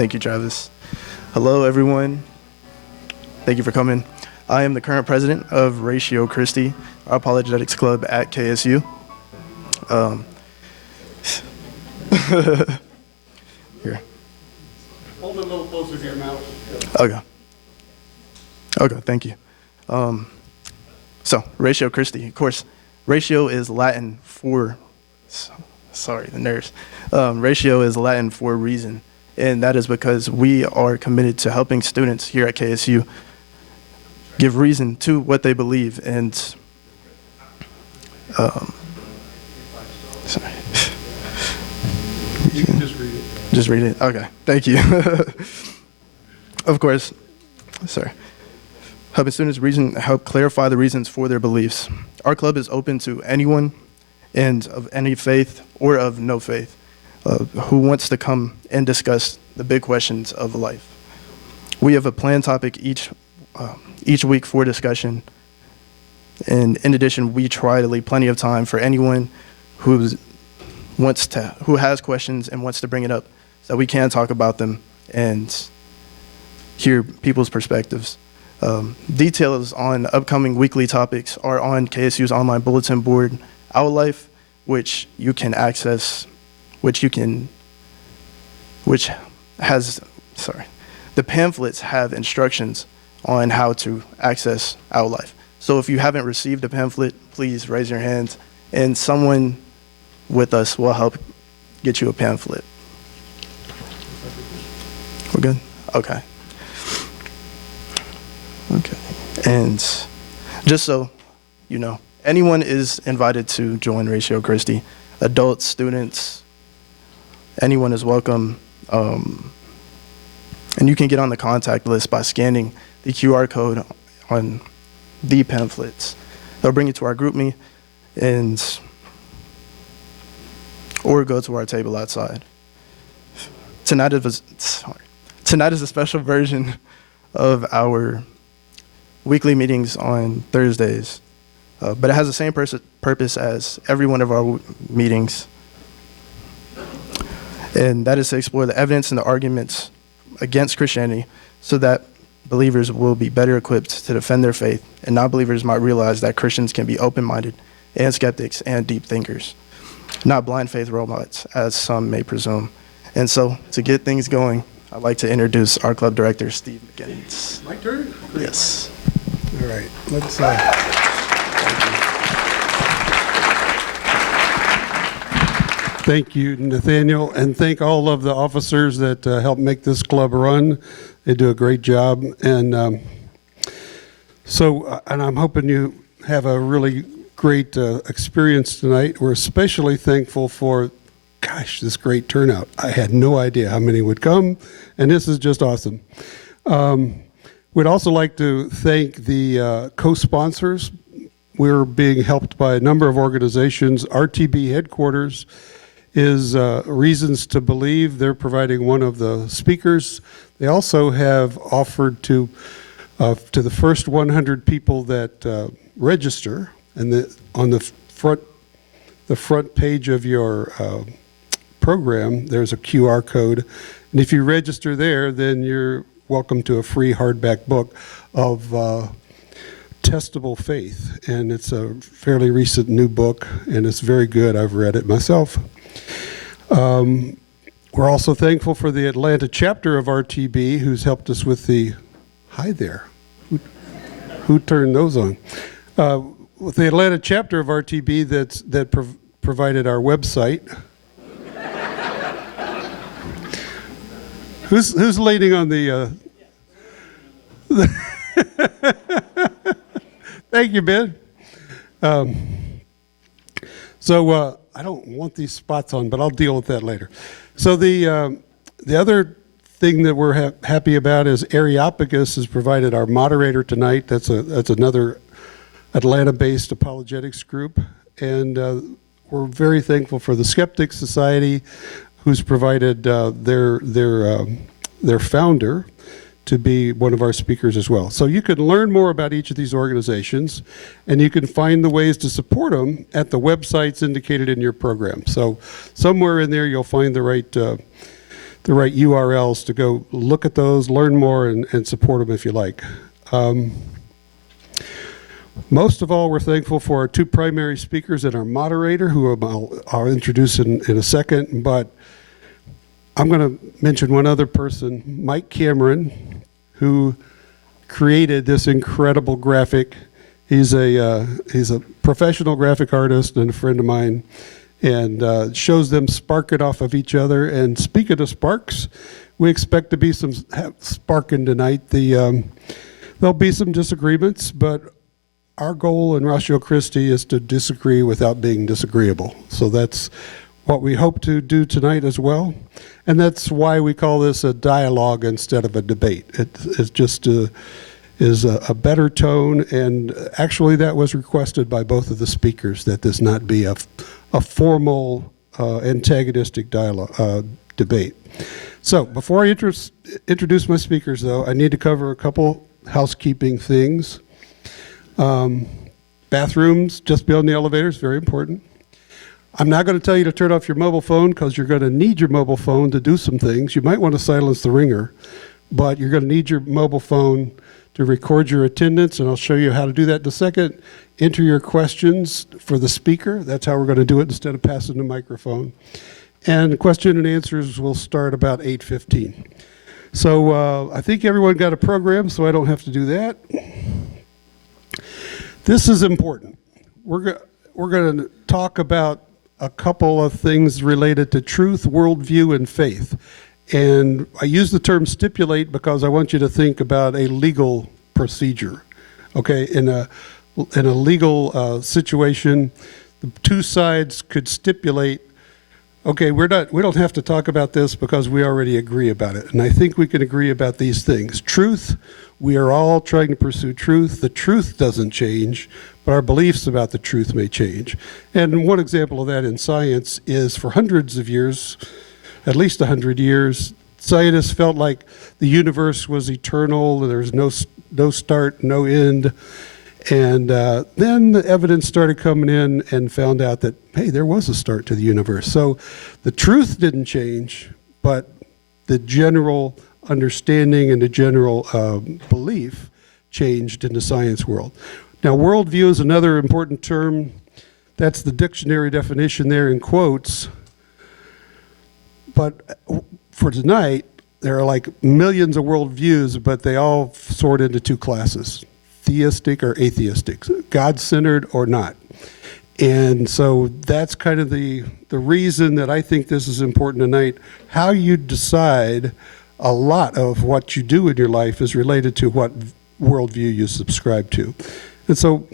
Thank you, Travis. Hello, everyone. Thank you for coming. I am the current president of Ratio Christi, our apologetics club at KSU. Here. Hold it a little closer to your mouth. Okay, thank you. So, Ratio Christi, of course, ratio is Latin for, sorry, the nerves. Ratio is Latin for reason, and that is because we are committed to helping students here at KSU give reason to what they believe. And, sorry. You can just read it. Just read it? Okay, thank you. Of course, sorry. Helping students help clarify the reasons for their beliefs. Our club is open to anyone and of any faith or of no faith who wants to come and discuss the big questions of life. We have a planned topic each week for discussion. And in addition, we try to leave plenty of time for anyone who has questions and wants to bring it up so that we can talk about them and hear people's perspectives. Details on upcoming weekly topics are on KSU's online bulletin board, Our Life, which you can access, the pamphlets have instructions on how to access Our Life. So if you haven't received a pamphlet, please raise your hand and someone with us will help get you a pamphlet. We're good? Okay. Okay. And just so you know, anyone is invited to join Ratio Christi. Adults, students, anyone is welcome. And you can get on the contact list by scanning the QR code on the pamphlets. They'll bring you to our GroupMe or go to our table outside. Tonight is a special version of our weekly meetings on Thursdays, but it has the same purpose as every one of our meetings, and that is to explore the evidence and the arguments against Christianity so that believers will be better equipped to defend their faith, and non-believers might realize that Christians can be open-minded and skeptics and deep thinkers, not blind faith robots, as some may presume. And so, to get things going, I'd like to introduce our club director, Steve McGinnis. My turn? Yes. All right. Let's. Thank you, Nathaniel, and thank all of the officers that help make this club run. They do a great job, and and I'm hoping you have a really great experience tonight. We're especially thankful for, gosh, this great turnout. I had no idea how many would come, and this is just awesome. We'd also like to thank the co-sponsors. We're being helped by a number of organizations. RTB headquarters is Reasons to Believe. They're providing one of the speakers. They also have offered to the first 100 people that register, and on the front page of your program, there's a QR code, and if you register there, then you're welcome to a free hardback book of Testable Faith, and it's a fairly recent new book, and it's very good. I've read it myself. We're also thankful for the Atlanta chapter of RTB, who's helped us with the, hi there, who turned those on? With the Atlanta chapter of RTB that provided our website. Who's leaning on the Thank you, Ben. So I don't want these spots on, but I'll deal with that later. So the other thing that we're happy about is Areopagus has provided our moderator tonight. That's another Atlanta-based apologetics group, and we're very thankful for the Skeptics Society, who's provided their founder to be one of our speakers as well. So you can learn more about each of these organizations, and you can find the ways to support them at the websites indicated in your program. So somewhere in there you'll find the right right URLs to go look at those, learn more, and support them if you like. Most of all, we're thankful for our two primary speakers and our moderator, who I'll introduce in a second, but I'm going to mention one other person, Mike Cameron, who created this incredible graphic. He's a professional graphic artist and a friend of mine, and shows them sparking off of each other. And speaking of sparks, we expect to be some sparking tonight. There'll be some disagreements, but our goal in Ratio Christi is to disagree without being disagreeable. So that's what we hope to do tonight as well. And that's why we call this a dialogue instead of a debate. It's just is a better tone, and actually that was requested by both of the speakers, that this not be a formal antagonistic dialogue debate. So before I introduce my speakers, though, I need to cover a couple housekeeping things. Bathrooms just beyond the elevators, very important. I'm not going to tell you to turn off your mobile phone, because you're going to need your mobile phone to do some things. You might want to silence the ringer, but you're going to need your mobile phone to record your attendance, and I'll show you how to do that in a second. Enter your questions for the speaker. That's how we're going to do it instead of passing the microphone. And the question and answers will start about 8:15. So I think everyone got a program, so I don't have to do that. This is important. We're going to talk about a couple of things related to truth, worldview, and faith. And I use the term stipulate because I want you to think about a legal procedure. Okay, in a legal situation, the two sides could stipulate, okay, we don't have to talk about this because we already agree about it. And I think we can agree about these things. Truth, we are all trying to pursue truth. The truth doesn't change, but our beliefs about the truth may change. And one example of that in science is, for hundreds of years, at least 100 years, scientists felt like the universe was eternal, there was no start, no end. And then the evidence started coming in and found out that, hey, there was a start to the universe. So the truth didn't change, but the general understanding and the general belief changed in the science world. Now, worldview is another important term. That's the dictionary definition there in quotes. But for tonight, there are like millions of worldviews, but they all sort into two classes: theistic or atheistic, God-centered or not. And so that's kind of the reason that I think this is important tonight. How you decide a lot of what you do in your life is related to what worldview you subscribe to. And so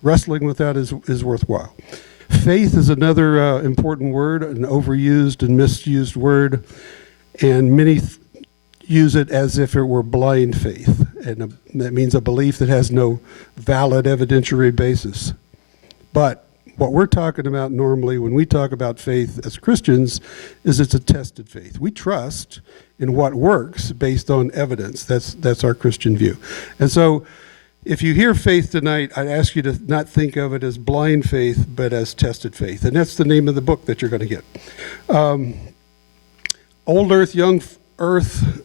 wrestling with that is worthwhile. Faith is another important word, an overused and misused word, and many use it as if it were blind faith, and that means a belief that has no valid evidentiary basis. But what we're talking about normally when we talk about faith as Christians is it's a tested faith. We trust in what works based on evidence. That's our Christian view. And so if you hear faith tonight, I'd ask you to not think of it as blind faith, but as tested faith. And that's the name of the book that you're going to get. Old Earth, Young Earth,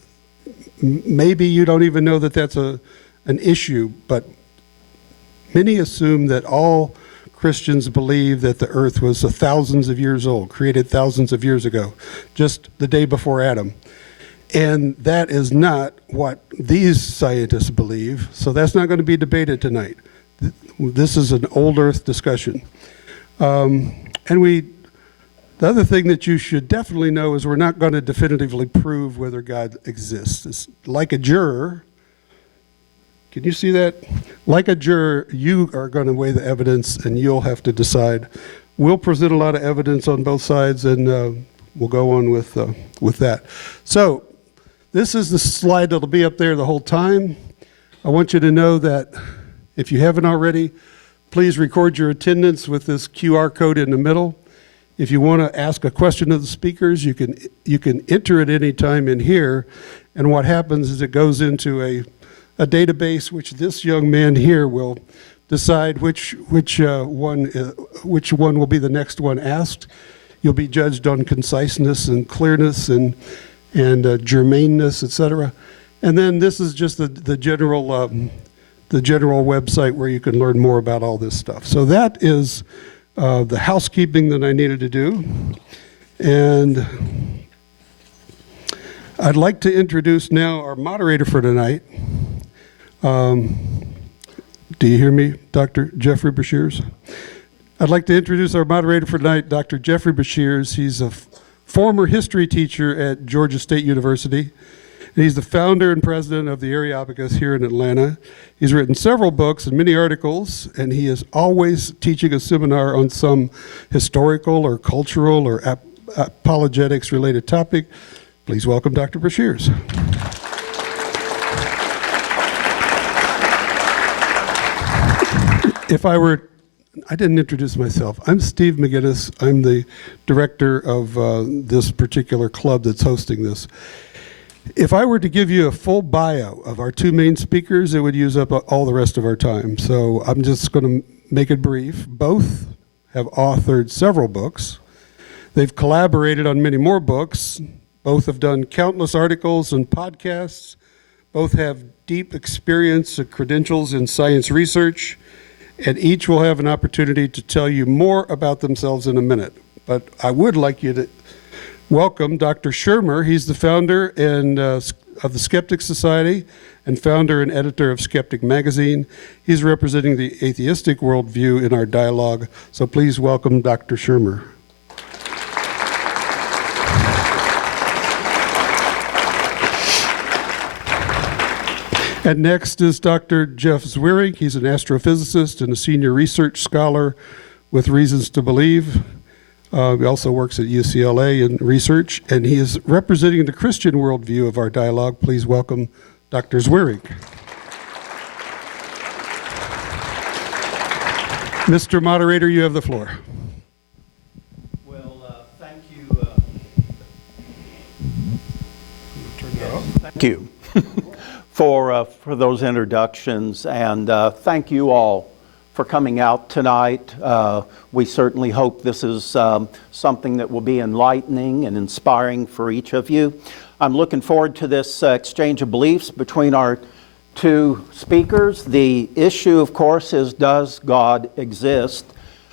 maybe you don't even know that that's an issue, but many assume that all Christians believe that the earth was thousands of years old, created thousands of years ago, just the day before Adam. And that is not what these scientists believe, so that's not going to be debated tonight. This is an old earth discussion. The other thing that you should definitely know is we're not going to definitively prove whether God exists. It's like a juror. Can you see that? Like a juror, you are going to weigh the evidence and you'll have to decide. We'll present a lot of evidence on both sides, and we'll go on with that. So this is the slide that'll be up there the whole time. I want you to know that if you haven't already, please record your attendance with this QR code in the middle. If you want to ask a question of the speakers, you can enter it any time in here, and what happens is it goes into a database, which this young man here will decide which one will be the next one asked. You'll be judged on conciseness and clearness, and and germaneness, etc. And then this is just the general website where you can learn more about all this stuff. So that is the housekeeping that I needed to do. And I'd like to introduce now our moderator for tonight. Do you hear me, Dr. Jeffrey Beshears? I'd like to introduce our moderator for tonight, Dr. Jeffrey Beshears. He's a former history teacher at Georgia State University. And he's the founder and president of the Areopagus here in Atlanta. He's written several books and many articles, and he is always teaching a seminar on some historical or cultural or apologetics related topic. Please welcome Dr. Beshears. I didn't introduce myself. I'm Steve McGinnis. I'm the director of this particular club that's hosting this. If I were to give you a full bio of our two main speakers, it would use up all the rest of our time. So I'm just going to make it brief. Both have authored several books. They've collaborated on many more books. Both have done countless articles and podcasts. Both have deep experience and credentials in science research, and each will have an opportunity to tell you more about themselves in a minute. But I would like you to welcome Dr. Shermer. He's the founder of the Skeptic Society and founder and editor of Skeptic Magazine. He's representing the atheistic worldview in our dialogue. So please welcome Dr. Shermer. And next is Dr. Jeff Zwerig. He's an astrophysicist and a senior research scholar with Reasons to Believe. He also works at UCLA in research, and he is representing the Christian worldview of our dialogue. Please welcome Dr. Zwerig. Mr. Moderator, you have the floor. Well, thank you. Thank you for those introductions, and thank you all for coming out tonight. We certainly hope this is something that will be enlightening and inspiring for each of you. I'm looking forward to this exchange of beliefs between our two speakers. The issue, of course, is, does God exist?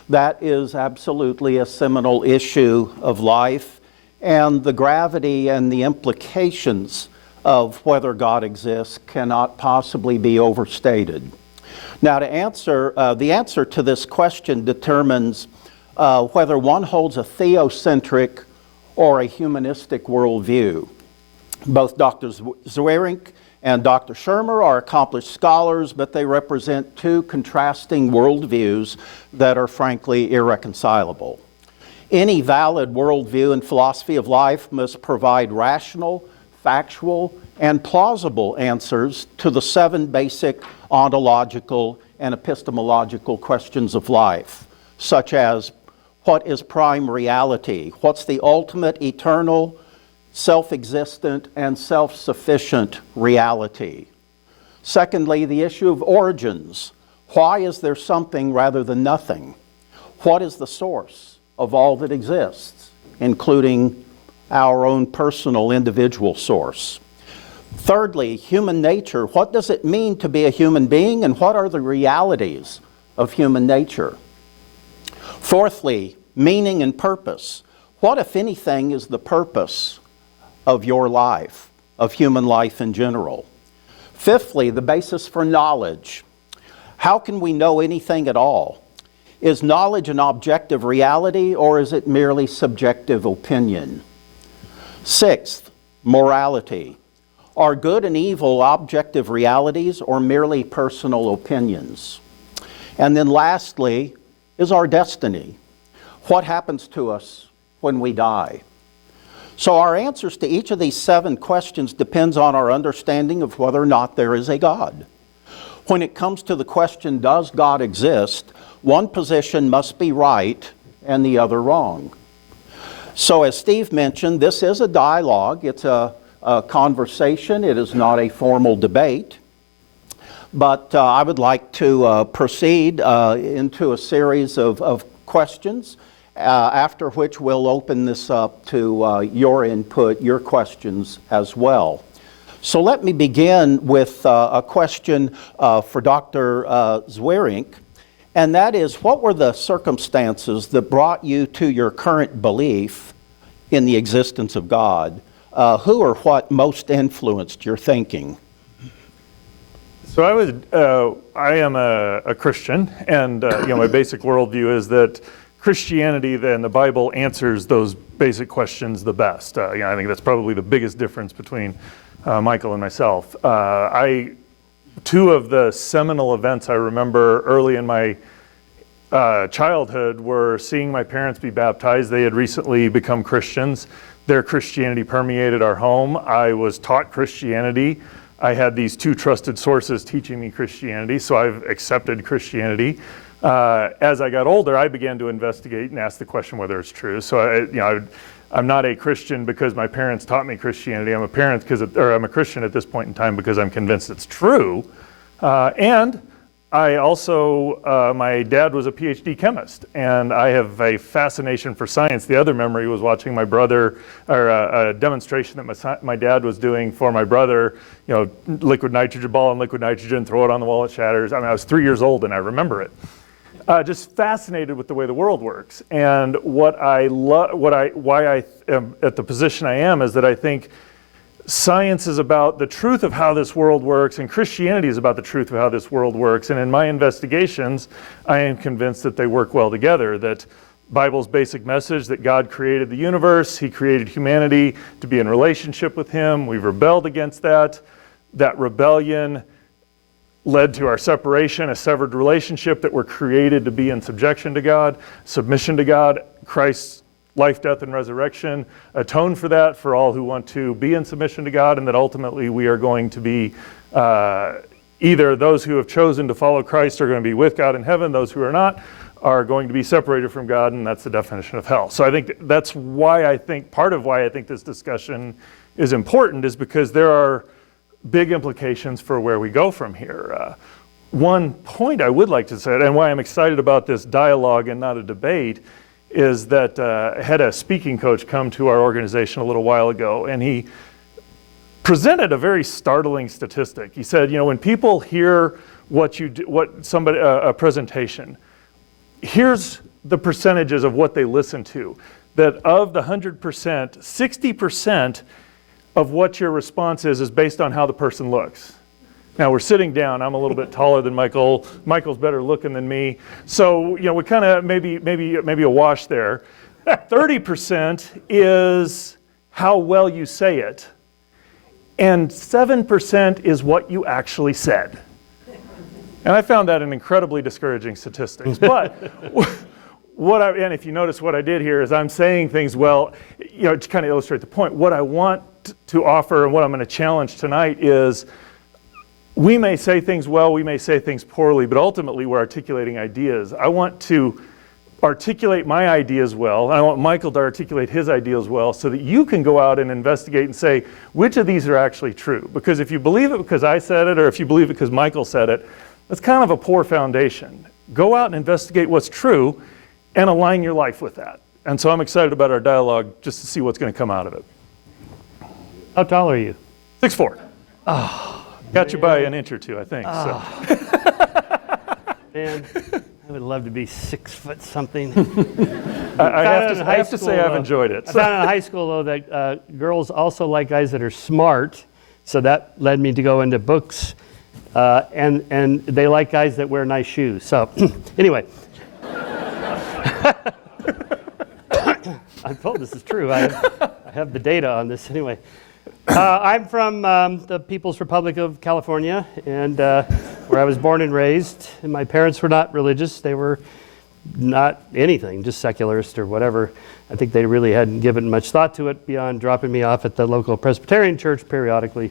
That is absolutely a seminal issue of life, and the gravity and the implications of whether God exists cannot possibly be overstated. Now, the answer to this question determines whether one holds a theocentric or a humanistic worldview. Both Dr. Zwerig and Dr. Shermer are accomplished scholars, but they represent two contrasting worldviews that are frankly irreconcilable. Any valid worldview and philosophy of life must provide rational, factual, and plausible answers to the 7 basic ontological and epistemological questions of life, such as, what is prime reality? What's the ultimate, eternal, self-existent, and self-sufficient reality? Secondly, the issue of origins. Why is there something rather than nothing? What is the source of all that exists, including our own personal individual source? Thirdly, human nature. What does it mean to be a human being, and what are the realities of human nature? Fourthly, meaning and purpose. What, if anything, is the purpose of your life, of human life in general? Fifthly, the basis for knowledge. How can we know anything at all? Is knowledge an objective reality, or is it merely subjective opinion? Sixth, morality. Are good and evil objective realities or merely personal opinions? And then lastly, is our destiny. What happens to us when we die? So our answers to each of these 7 questions depends on our understanding of whether or not there is a God. When it comes to the question, does God exist, one position must be right and the other wrong. So as Steve mentioned, this is a dialogue. It's a conversation. It is not a formal debate. But I would like to proceed into a series of questions after which we'll open this up to your input, your questions as well. So let me begin with a question for Dr. Zweerink, and that is, what were the circumstances that brought you to your current belief in the existence of God? Who or what most influenced your thinking? So I am a Christian, and my basic worldview is that Christianity and the Bible answers those basic questions the best. I think that's probably the biggest difference between Michael and myself. Two of the seminal events I remember early in my childhood were seeing my parents be baptized. They had recently become Christians. Their Christianity permeated our home. I was taught Christianity. I had these two trusted sources teaching me Christianity, so I've accepted Christianity. As I got older, I began to investigate and ask the question whether it's true. So I'm not a Christian because my parents taught me Christianity. I'm a Christian at this point in time because I'm convinced it's true. And I also, my dad was a PhD chemist, and I have a fascination for science. The other memory was watching my brother, or a demonstration that my dad was doing for my brother, liquid nitrogen, ball and liquid nitrogen, throw it on the wall, it shatters. I was 3 years old and I remember it. Just fascinated with the way the world works. And why I am at the position I am is that I think science is about the truth of how this world works, and Christianity is about the truth of how this world works. And in my investigations, I am convinced that they work well together, that Bible's basic message that God created the universe, He created humanity to be in relationship with Him. We've rebelled against that. That rebellion led to our separation, a severed relationship, that we're created to be in subjection to God, submission to God. Christ's life, death, and resurrection atone for that for all who want to be in submission to God, and that ultimately we are going to be either those who have chosen to follow Christ are going to be with God in heaven, those who are not are going to be separated from God, and that's the definition of hell. So I think that's why part of why I think this discussion is important is because there are big implications for where we go from here. One point I would like to say, and why I'm excited about this dialogue and not a debate, is that I had a speaking coach come to our organization a little while ago, and he presented a very startling statistic. He said, when people hear a presentation, here's the percentages of what they listen to. That of the 100%, 60% of what your response is based on how the person looks. Now we're sitting down. I'm a little bit taller than Michael. Michael's better looking than me. So, we kind of maybe a wash there. 30% is how well you say it. And 7% is what you actually said. And I found that an incredibly discouraging statistic. But and if you notice what I did here is I'm saying things to kind of illustrate the point. What I want to offer and what I'm going to challenge tonight is we may say things well, we may say things poorly, but ultimately we're articulating ideas. I want to articulate my ideas well, and I want Michael to articulate his ideas well so that you can go out and investigate and say which of these are actually true. Because if you believe it because I said it, or if you believe it because Michael said it, that's kind of a poor foundation. Go out and investigate what's true and align your life with that. And so I'm excited about our dialogue just to see what's going to come out of it. How tall are you? 6'4". Got you by an inch or two, I think. So. Man, I would love to be 6 foot something. I have to say I've enjoyed it. I found out in high school, though, that girls also like guys that are smart. So that led me to go into books. And they like guys that wear nice shoes. So anyway. I'm told this is true. I have the data on this anyway. I'm from the People's Republic of California, and where I was born and raised. And my parents were not religious. They were not anything, just secularist or whatever. I think they really hadn't given much thought to it beyond dropping me off at the local Presbyterian church periodically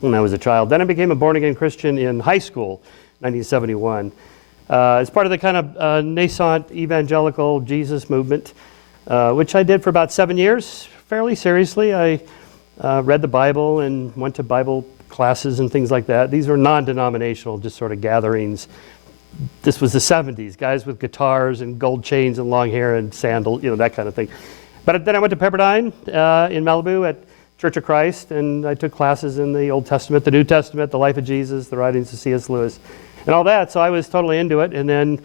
when I was a child. Then I became a born-again Christian in high school, 1971. As part of the kind of nascent evangelical Jesus movement, which I did for about 7 years, fairly seriously. I read the Bible and went to Bible classes and things like that. These were non-denominational, just sort of gatherings this was the 70s, guys with guitars and gold chains and long hair and sandals, that kind of thing. But then I went to Pepperdine in Malibu at Church of Christ, and I took classes in the Old Testament, the New Testament, the life of Jesus, the writings of C.S. Lewis, and all that. So I was totally into it. And then,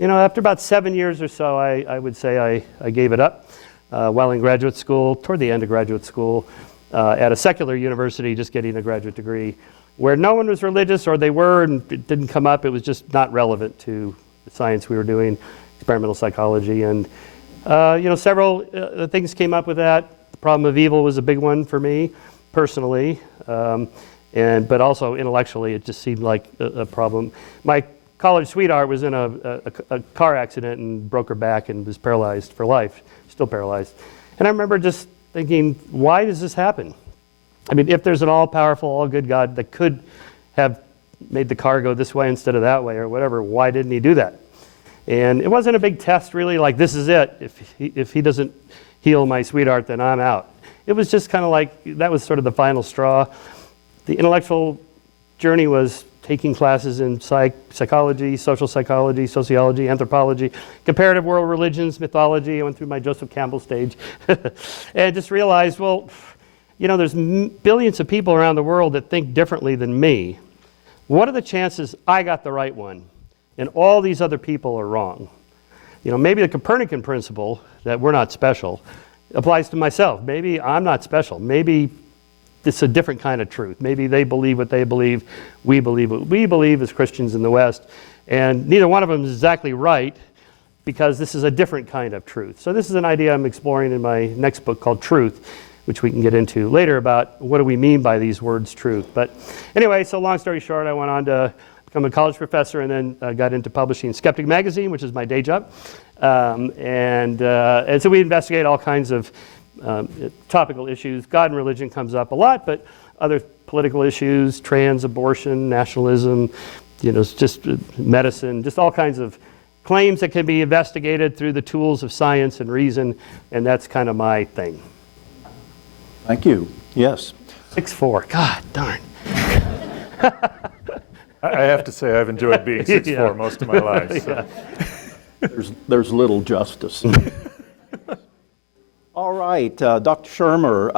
after about 7 years or so, I would say I gave it up while in graduate school, toward the end of graduate school, at a secular university, just getting a graduate degree, where no one was religious, or they were, and it didn't come up. It was just not relevant to the science we were doing, experimental psychology. And, several things came up with that. The problem of evil was a big one for me, personally, but also intellectually, it just seemed like a problem. My college sweetheart was in a car accident and broke her back and was paralyzed for life, still paralyzed. And I remember just thinking, why does this happen? I mean, if there's an all-powerful, all-good God that could have made the car go this way instead of that way or whatever, why didn't he do that? And it wasn't a big test, really, like, this is it. If he doesn't heal my sweetheart, then I'm out. It was just kind of like, that was sort of the final straw. The intellectual journey was taking classes in psychology, social psychology, sociology, anthropology, comparative world religions, mythology. I went through my Joseph Campbell stage and just realized, well, there's billions of people around the world that think differently than me. What are the chances I got the right one and all these other people are wrong? Maybe the Copernican principle that we're not special applies to myself. Maybe I'm not special. Maybe it's a different kind of truth. Maybe they believe what they believe. We believe what we believe as Christians in the West. And neither one of them is exactly right, because this is a different kind of truth. So this is an idea I'm exploring in my next book called Truth, which we can get into later about what do we mean by these words, truth. But anyway, so long story short, I went on to become a college professor and then got into publishing Skeptic Magazine, which is my day job. And so we investigate all kinds of topical issues. God and religion comes up a lot, but other political issues, trans, abortion, nationalism, just medicine, just all kinds of claims that can be investigated through the tools of science and reason, and that's kind of my thing. Thank you. Yes. 6'4", God darn. I have to say I've enjoyed being 6'4" most of my life. So. There's little justice. All right, Dr. Shermer,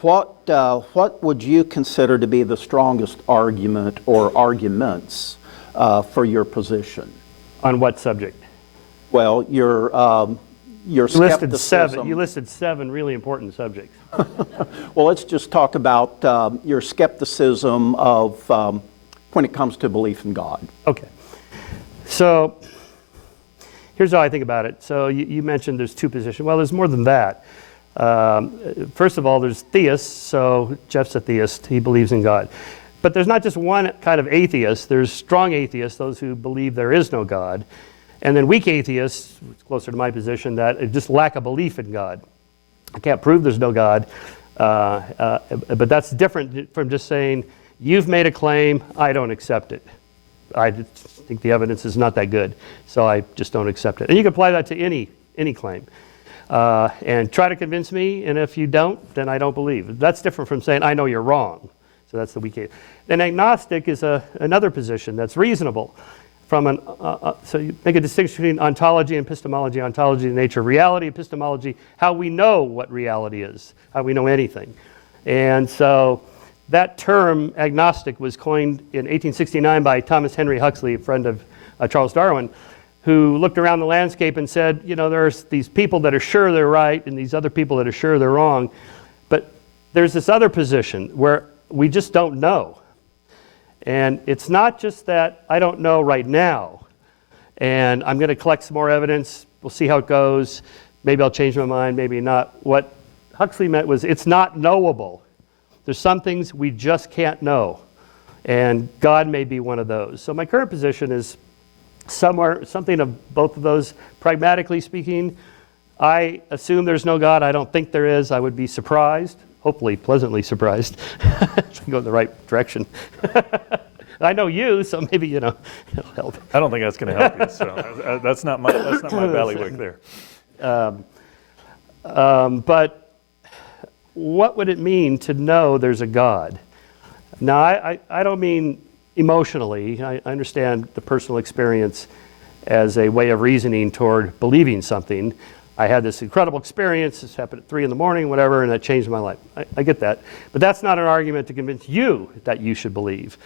what would you consider to be the strongest argument or arguments for your position? On what subject? Well, your skepticism. You listed seven really important subjects. Well, let's just talk about your skepticism of when it comes to belief in God. Okay. So here's how I think about it. So you mentioned there's two positions. Well, there's more than that. First of all, there's theists. So Jeff's a theist. He believes in God. But there's not just one kind of atheist. There's strong atheists, those who believe there is no God. And then weak atheists, which is closer to my position, that just lack a belief in God. I can't prove there's no God. But that's different from just saying, you've made a claim, I don't accept it. I think the evidence is not that good, so I just don't accept it. And you can apply that to any claim. And try to convince me, and if you don't, then I don't believe. That's different from saying, I know you're wrong. So that's the weak case. Then agnostic is another position that's reasonable. So you make a distinction between ontology and epistemology. Ontology, the nature of reality. Epistemology, how we know what reality is, how we know anything. And so that term, agnostic, was coined in 1869 by Thomas Henry Huxley, a friend of Charles Darwin, who looked around the landscape and said, there's these people that are sure they're right and these other people that are sure they're wrong. But there's this other position where we just don't know. And it's not just that I don't know right now, and I'm going to collect some more evidence. We'll see how it goes. Maybe I'll change my mind, maybe not. What Huxley meant was it's not knowable. There's some things we just can't know, and God may be one of those. So my current position is something of both of those. Pragmatically speaking, I assume there's no God. I don't think there is. I would be surprised. Hopefully pleasantly surprised if I go in the right direction. I know you, so maybe, it'll help. I don't think that's going to help you, so that's not my ballywick there. But what would it mean to know there's a God? Now, I don't mean emotionally. I understand the personal experience as a way of reasoning toward believing something. I had this incredible experience, this happened at 3 in the morning, whatever, and that changed my life. I get that. But that's not an argument to convince you that you should believe,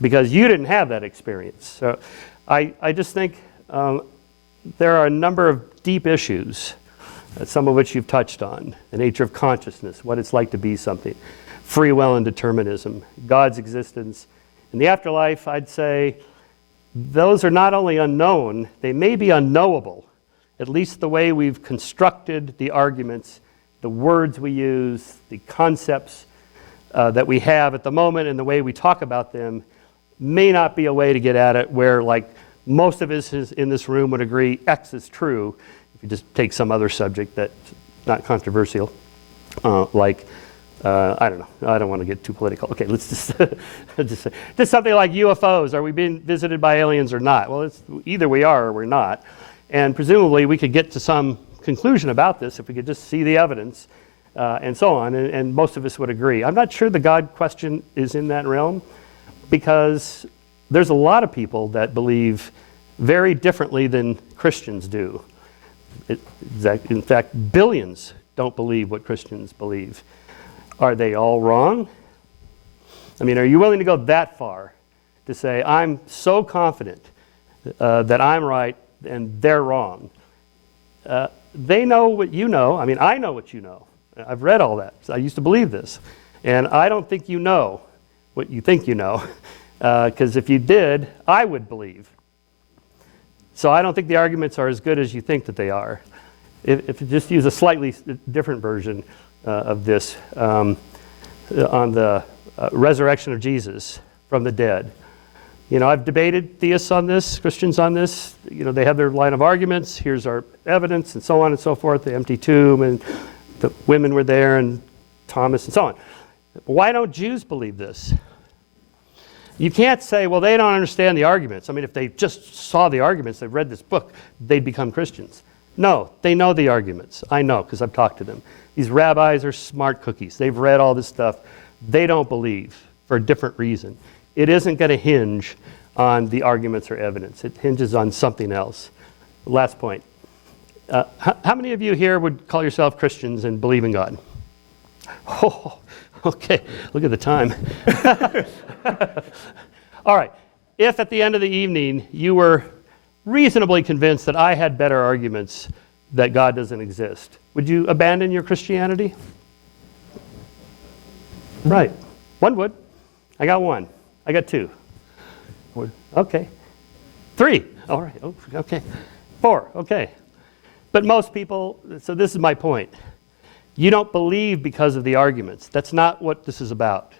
because you didn't have that experience. So I just think there are a number of deep issues, some of which you've touched on: the nature of consciousness, what it's like to be something, free will and determinism, God's existence. In the afterlife, I'd say those are not only unknown, they may be unknowable, at least the way we've constructed the arguments, the words we use, the concepts that we have at the moment, and the way we talk about them may not be a way to get at it where, like, most of us in this room would agree X is true. If you just take some other subject that's not controversial, I don't know. I don't want to get too political. Okay, let's just just something like UFOs. Are we being visited by aliens or not? Well, it's either we are or we're not. And presumably we could get to some conclusion about this if we could just see the evidence and so on. And most of us would agree. I'm not sure the God question is in that realm, because there's a lot of people that believe very differently than Christians do. In fact, billions don't believe what Christians believe. Are they all wrong? I mean, are you willing to go that far to say, I'm so confident that I'm right and they're wrong? They know what you know. I mean, I know what you know. I've read all that. I used to believe this. And I don't think you know what you think you know, because if you did, I would believe. So I don't think the arguments are as good as you think that they are. If you just use a slightly different version of this on the resurrection of Jesus from the dead. You know, I've debated theists on this, Christians on this. You know, they have their line of arguments. Here's our evidence, and so on and so forth. The empty tomb, and the women were there, and Thomas, and so on. Why don't Jews believe this? You can't say, well, they don't understand the arguments. I mean, if they just saw the arguments, they've read this book, they'd become Christians. No, they know the arguments. I know, because I've talked to them. These rabbis are smart cookies. They've read all this stuff. They don't believe for a different reason. It isn't going to hinge on the arguments or evidence. It hinges on something else. Last point. How many of you here would call yourself Christians and believe in God? Oh, okay. Look at the time. All right. If at the end of the evening you were reasonably convinced that I had better arguments that God doesn't exist, would you abandon your Christianity? Right. One would. I got one. I got two. Okay. Three. All right. Oh, okay. Four. Okay. But most people, so this is my point. You don't believe because of the arguments. That's not what this is about.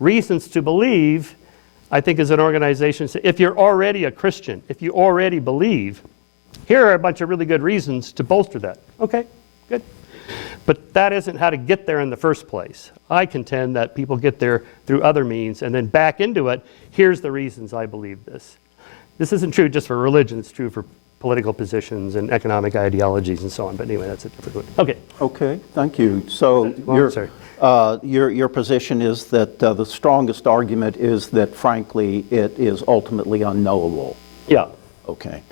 Reasons to believe, I think, as an organization, if you're already a Christian, if you already believe, here are a bunch of really good reasons to bolster that. Okay, good. But that isn't how to get there in the first place. I contend that people get there through other means and then back into it. Here's the reasons I believe this. This isn't true just for religion. It's true for political positions and economic ideologies and so on. But anyway, that's a different one. Okay. Okay, thank you. So your position is that the strongest argument is that, frankly, it is ultimately unknowable. Yeah. Okay.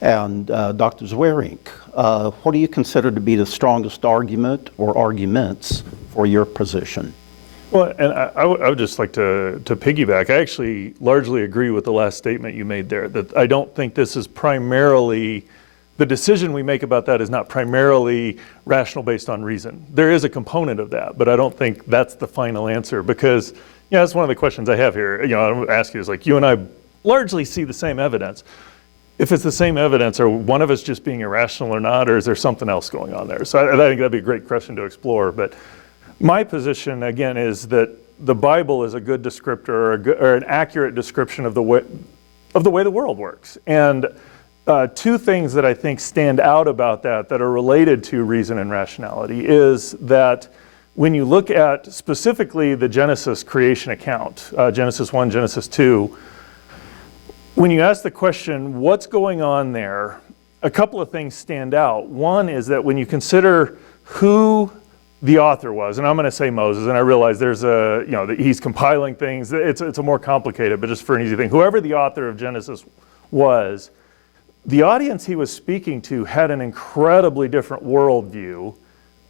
And Dr. Zweerink, what do you consider to be the strongest argument or arguments for your position? Well, and I would just like to piggyback. I actually largely agree with the last statement you made there, that I don't think this is primarily, the decision we make about that is not primarily rational based on reason. There is a component of that, but I don't think that's the final answer, because, that's one of the questions I have here. I would ask you is, like, you and I largely see the same evidence. If it's the same evidence, are one of us just being irrational or not, or is there something else going on there? So I think that'd be a great question to explore. But my position, again, is that the Bible is a good descriptor or an accurate description of the way the world works. And two things that I think stand out about that are related to reason and rationality is that when you look at specifically the Genesis creation account, Genesis 1, Genesis 2, when you ask the question, what's going on there, a couple of things stand out. One is that when you consider who the author was, and I'm going to say Moses, and I realize there's a, he's compiling things. It's a more complicated, but just for an easy thing. Whoever the author of Genesis was, the audience he was speaking to had an incredibly different worldview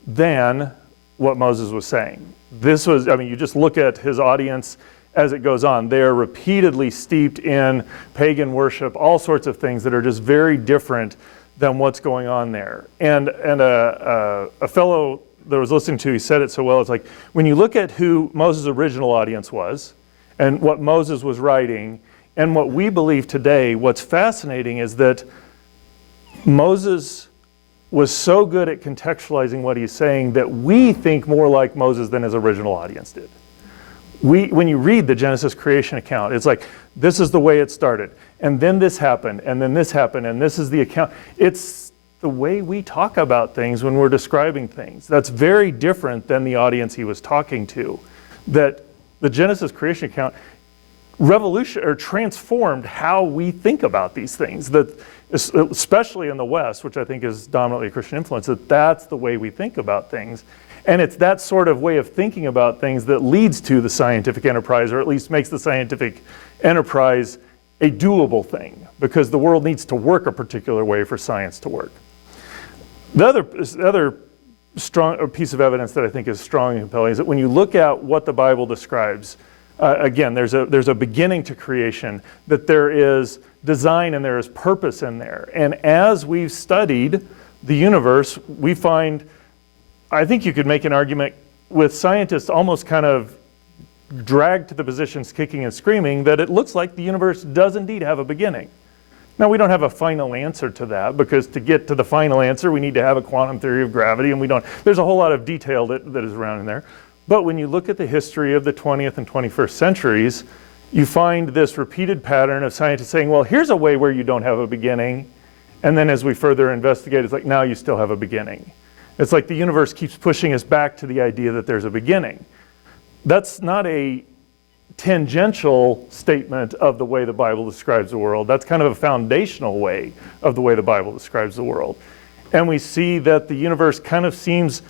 than what Moses was saying. This was, you just look at his audience as it goes on. They are repeatedly steeped in pagan worship, all sorts of things that are just very different than what's going on there. And a fellow that I was listening to, he said it so well, it's like, when you look at who Moses' original audience was, and what Moses was writing, and what we believe today, what's fascinating is that Moses was so good at contextualizing what he's saying that we think more like Moses than his original audience did. When you read the Genesis creation account, it's like, this is the way it started, and then this happened, and then this happened, and this is the account. It's the way we talk about things when we're describing things. That's very different than the audience he was talking to. That the Genesis creation account transformed how we think about these things. That, especially in the West, which I think is dominantly a Christian influence, that's the way we think about things. And it's that sort of way of thinking about things that leads to the scientific enterprise, or at least makes the scientific enterprise a doable thing, because the world needs to work a particular way for science to work. The other strong piece of evidence that I think is strong and compelling is that when you look at what the Bible describes, again, there's a beginning to creation, that there is design and there is purpose in there. And as we've studied the universe, we find, I think you could make an argument with scientists almost kind of dragged to the positions kicking and screaming that it looks like the universe does indeed have a beginning. Now, we don't have a final answer to that, because to get to the final answer, we need to have a quantum theory of gravity, and there's a whole lot of detail that is around in there. But when you look at the history of the 20th and 21st centuries, you find this repeated pattern of scientists saying, well, here's a way where you don't have a beginning. And then as we further investigate, it's like, now you still have a beginning. It's like the universe keeps pushing us back to the idea that there's a beginning. That's not a tangential statement of the way the Bible describes the world. That's kind of a foundational way of the way the Bible describes the world. And we see that the universe kind of seems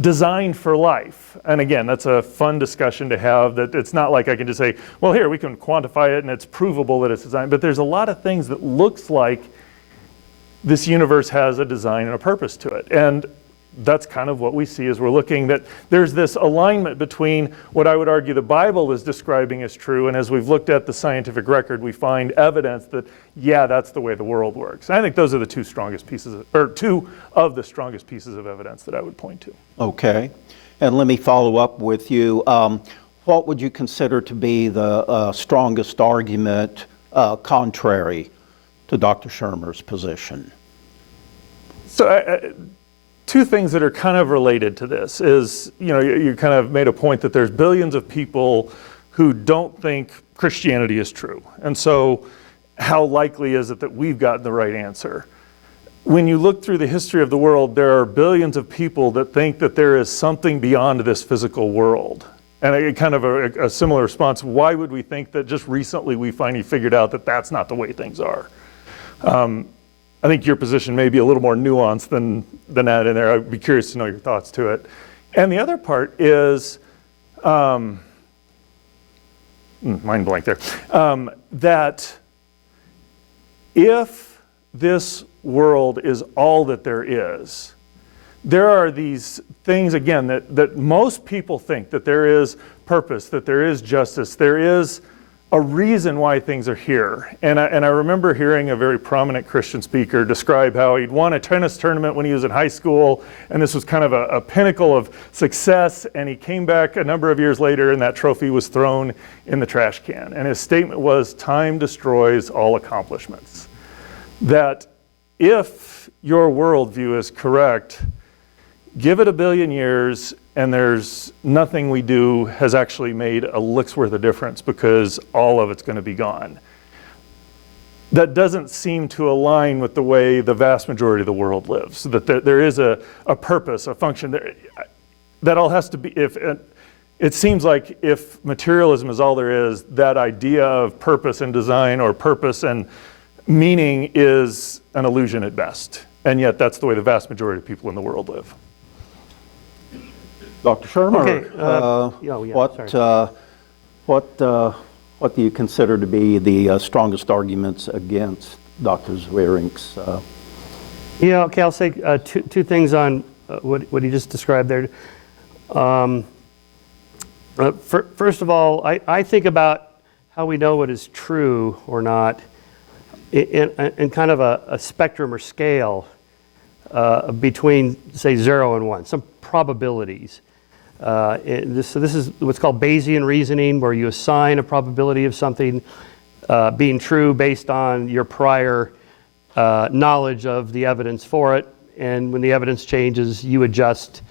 designed for life. And again, that's a fun discussion to have, that it's not like I can just say, well, here, we can quantify it and it's provable that it's designed. But there's a lot of things that looks like this universe has a design and a purpose to it. And that's kind of what we see as we're looking, that there's this alignment between what I would argue the Bible is describing as true, and as we've looked at the scientific record, we find evidence that, yeah, that's the way the world works. And I think those are the two of the strongest pieces of evidence that I would point to. Okay. And let me follow up with you. What would you consider to be the strongest argument contrary to Dr. Shermer's position? So two things that are kind of related to this is, you kind of made a point that there's billions of people who don't think Christianity is true. And so how likely is it that we've gotten the right answer? When you look through the history of the world, there are billions of people that think that there is something beyond this physical world. And kind of a similar response, why would we think that just recently we finally figured out that that's not the way things are? I think your position may be a little more nuanced than that in there. I'd be curious to know your thoughts to it. And the other part is, mind blank there, that if this world is all that there is, there are these things, again, that most people think, that there is purpose, that there is justice, there is a reason why things are here. And I remember hearing a very prominent Christian speaker describe how he'd won a tennis tournament when he was in high school, and this was kind of a pinnacle of success, and he came back a number of years later and that trophy was thrown in the trash can. And his statement was, time destroys all accomplishments. That if your worldview is correct, give it 1 billion years and there's nothing we do has actually made a lick's worth of difference, because all of it's going to be gone. That doesn't seem to align with the way the vast majority of the world lives. That there is a purpose, a function. That all has to be, it seems like if materialism is all there is, that idea of purpose and design, or purpose and meaning, is an illusion at best. And yet that's the way the vast majority of people in the world live. Dr. Shermer, sorry. what do you consider to be the strongest arguments against Dr. Zwerink's? Yeah, okay, I'll say two things on what he just described there. First of all, I think about how we know what is true or not in kind of a spectrum or scale between, say, 0 and 1, some probabilities. So this is what's called Bayesian reasoning, where you assign a probability of something being true based on your prior knowledge of the evidence for it, and when the evidence changes, you adjust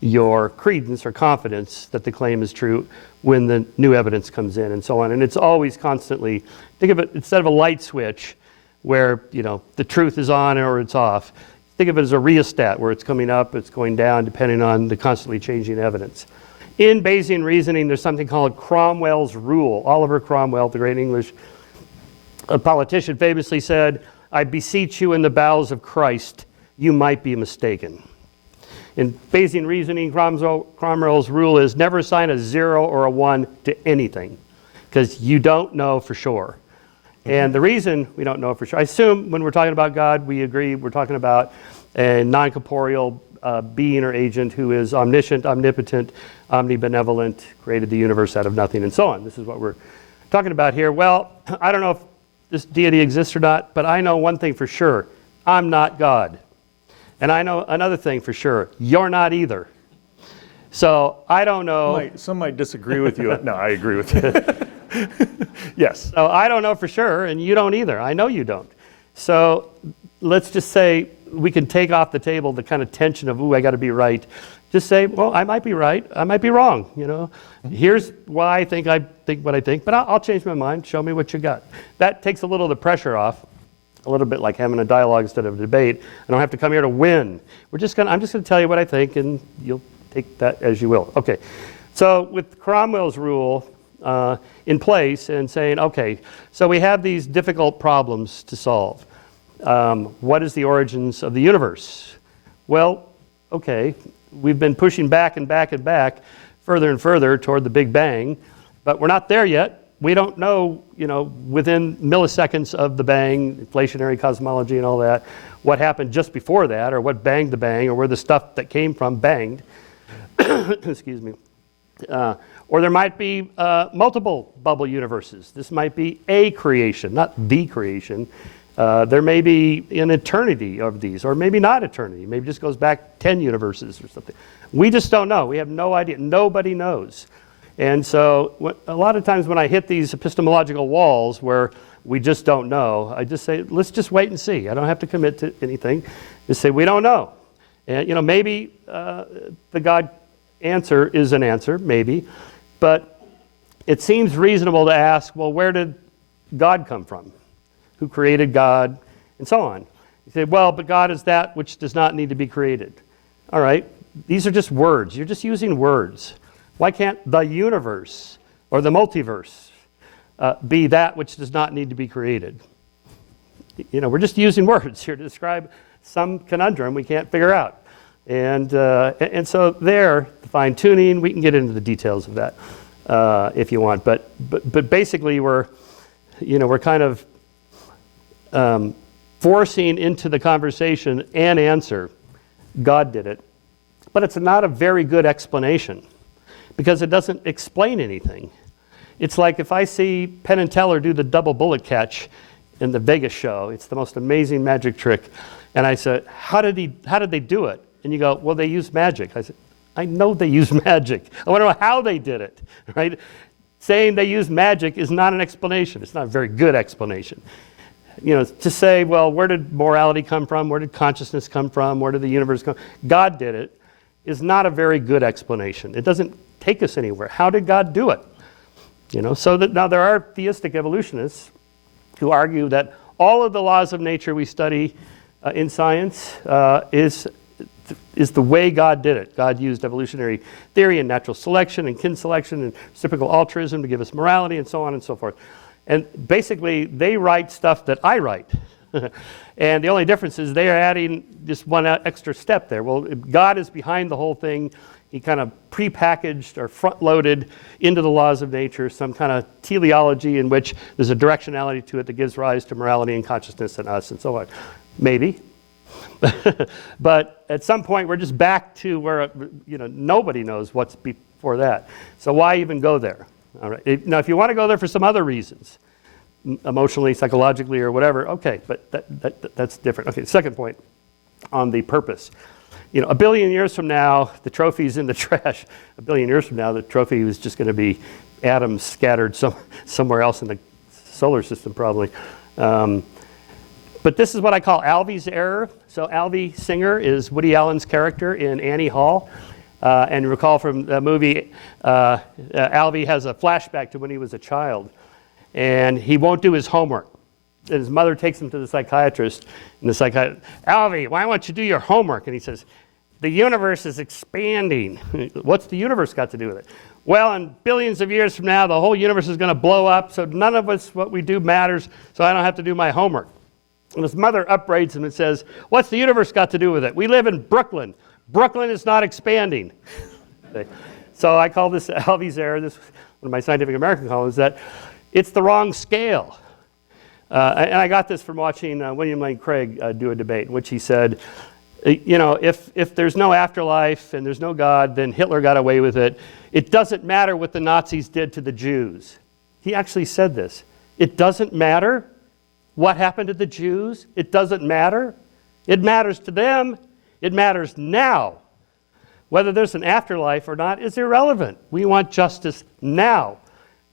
your credence or confidence that the claim is true when the new evidence comes in, and so on. And it's always constantly, think of it, instead of a light switch where, you know, the truth is on or it's off, think of it as a rheostat where it's coming up, it's going down, depending on the constantly changing evidence. In Bayesian reasoning, there's something called Cromwell's rule. Oliver Cromwell, the great English politician, famously said, "I beseech you in the bowels of Christ, you might be mistaken." In Bayesian reasoning, Cromwell's rule is never assign a 0 or a 1 to anything, because you don't know for sure. And the reason we don't know for sure, I assume when we're talking about God, we agree we're talking about a non-corporeal being or agent who is omniscient, omnipotent, omnibenevolent, created the universe out of nothing, and so on. This is what we're talking about here. Well, I don't know if this deity exists or not, but I know one thing for sure. I'm not God. And I know another thing for sure. You're not either. So I don't know. Some might disagree with you. No, I agree with you. Yes. So I don't know for sure, and you don't either. I know you don't. So let's just say we can take off the table the kind of tension of, ooh, I got to be right. Just say, well, I might be right. I might be wrong. You know, here's why I think what I think, but I'll change my mind. Show me what you got. That takes a little of the pressure off. A little bit like having a dialogue instead of a debate. I don't have to come here to win. I'm just going to tell you what I think, and you'll take that as you will. Okay. So with Cromwell's rule in place and saying, okay, so we have these difficult problems to solve. What is the origins of the universe? Well, okay, we've been pushing back and back and back, further and further toward the Big Bang, but we're not there yet. We don't know, you know, within milliseconds of the bang, inflationary cosmology and all that, what happened just before that, or what banged the bang, or where the stuff that came from banged. Excuse me. Or there might be multiple bubble universes. This might be a creation, not the creation. There may be an eternity of these, or maybe not eternity. Maybe it just goes back 10 universes or something. We just don't know. We have no idea. Nobody knows. And so a lot of times when I hit these epistemological walls where we just don't know, I just say, let's just wait and see. I don't have to commit to anything. Just say, we don't know. And, you know, maybe the God answer is an answer, maybe. But it seems reasonable to ask, well, where did God come from? Who created God? And so on. You say, well, but God is that which does not need to be created. All right. These are just words. You're just using words. Why can't the universe or the multiverse be that which does not need to be created? You know, we're just using words here to describe some conundrum we can't figure out. And so there, the fine-tuning, we can get into the details of that if you want. But basically, we're kind of forcing into the conversation an answer. God did it. But it's not a very good explanation, because it doesn't explain anything. It's like if I see Penn and Teller do the double bullet catch in the Vegas show. It's the most amazing magic trick. And I said, how did they do it? And you go, well, they used magic. I said, I know they used magic. I want to know how they did it, right? Saying they used magic is not an explanation. It's not a very good explanation. You know, to say, well, where did morality come from? Where did consciousness come from? Where did the universe come? God did it, is not a very good explanation. It doesn't take us anywhere. How did God do it? You know, so that now there are theistic evolutionists who argue that all of the laws of nature we study in science is the way God did it. God used evolutionary theory and natural selection and kin selection and reciprocal altruism to give us morality and so on and so forth. And basically, they write stuff that I write. And the only difference is they are adding just one extra step there. Well, God is behind the whole thing. He kind of prepackaged or front-loaded into the laws of nature some kind of teleology in which there's a directionality to it that gives rise to morality and consciousness in us and so on. Maybe. But at some point, we're just back to where, nobody knows what's before that. So why even go there? All right. Now, if you want to go there for some other reasons, emotionally, psychologically, or whatever, okay, but that's different. Okay, second point on the purpose. A billion years from now, the trophy's in the trash. A billion years from now, the trophy was just going to be atoms scattered somewhere else in the solar system, probably. But this is what I call Alvey's error. So Alvey Singer is Woody Allen's character in Annie Hall. And you recall from the movie, Alvey has a flashback to when he was a child. And he won't do his homework. And his mother takes him to the psychiatrist. And the psychiatrist, Alvey, why won't you do your homework? And he says, the universe is expanding. What's the universe got to do with it? Well, in billions of years from now, the whole universe is going to blow up, so none of us, what we do matters, so I don't have to do my homework. And his mother upbraids him and says, what's the universe got to do with it? We live in Brooklyn. Brooklyn is not expanding. So I call this Alvey's error, this one of my Scientific American columns, that it's the wrong scale. And I got this from watching William Lane Craig do a debate in which he said, if there's no afterlife and there's no God, then Hitler got away with it. It doesn't matter what the Nazis did to the Jews. He actually said this. It doesn't matter what happened to the Jews. It doesn't matter. It matters to them. It matters now. Whether there's an afterlife or not is irrelevant. We want justice now.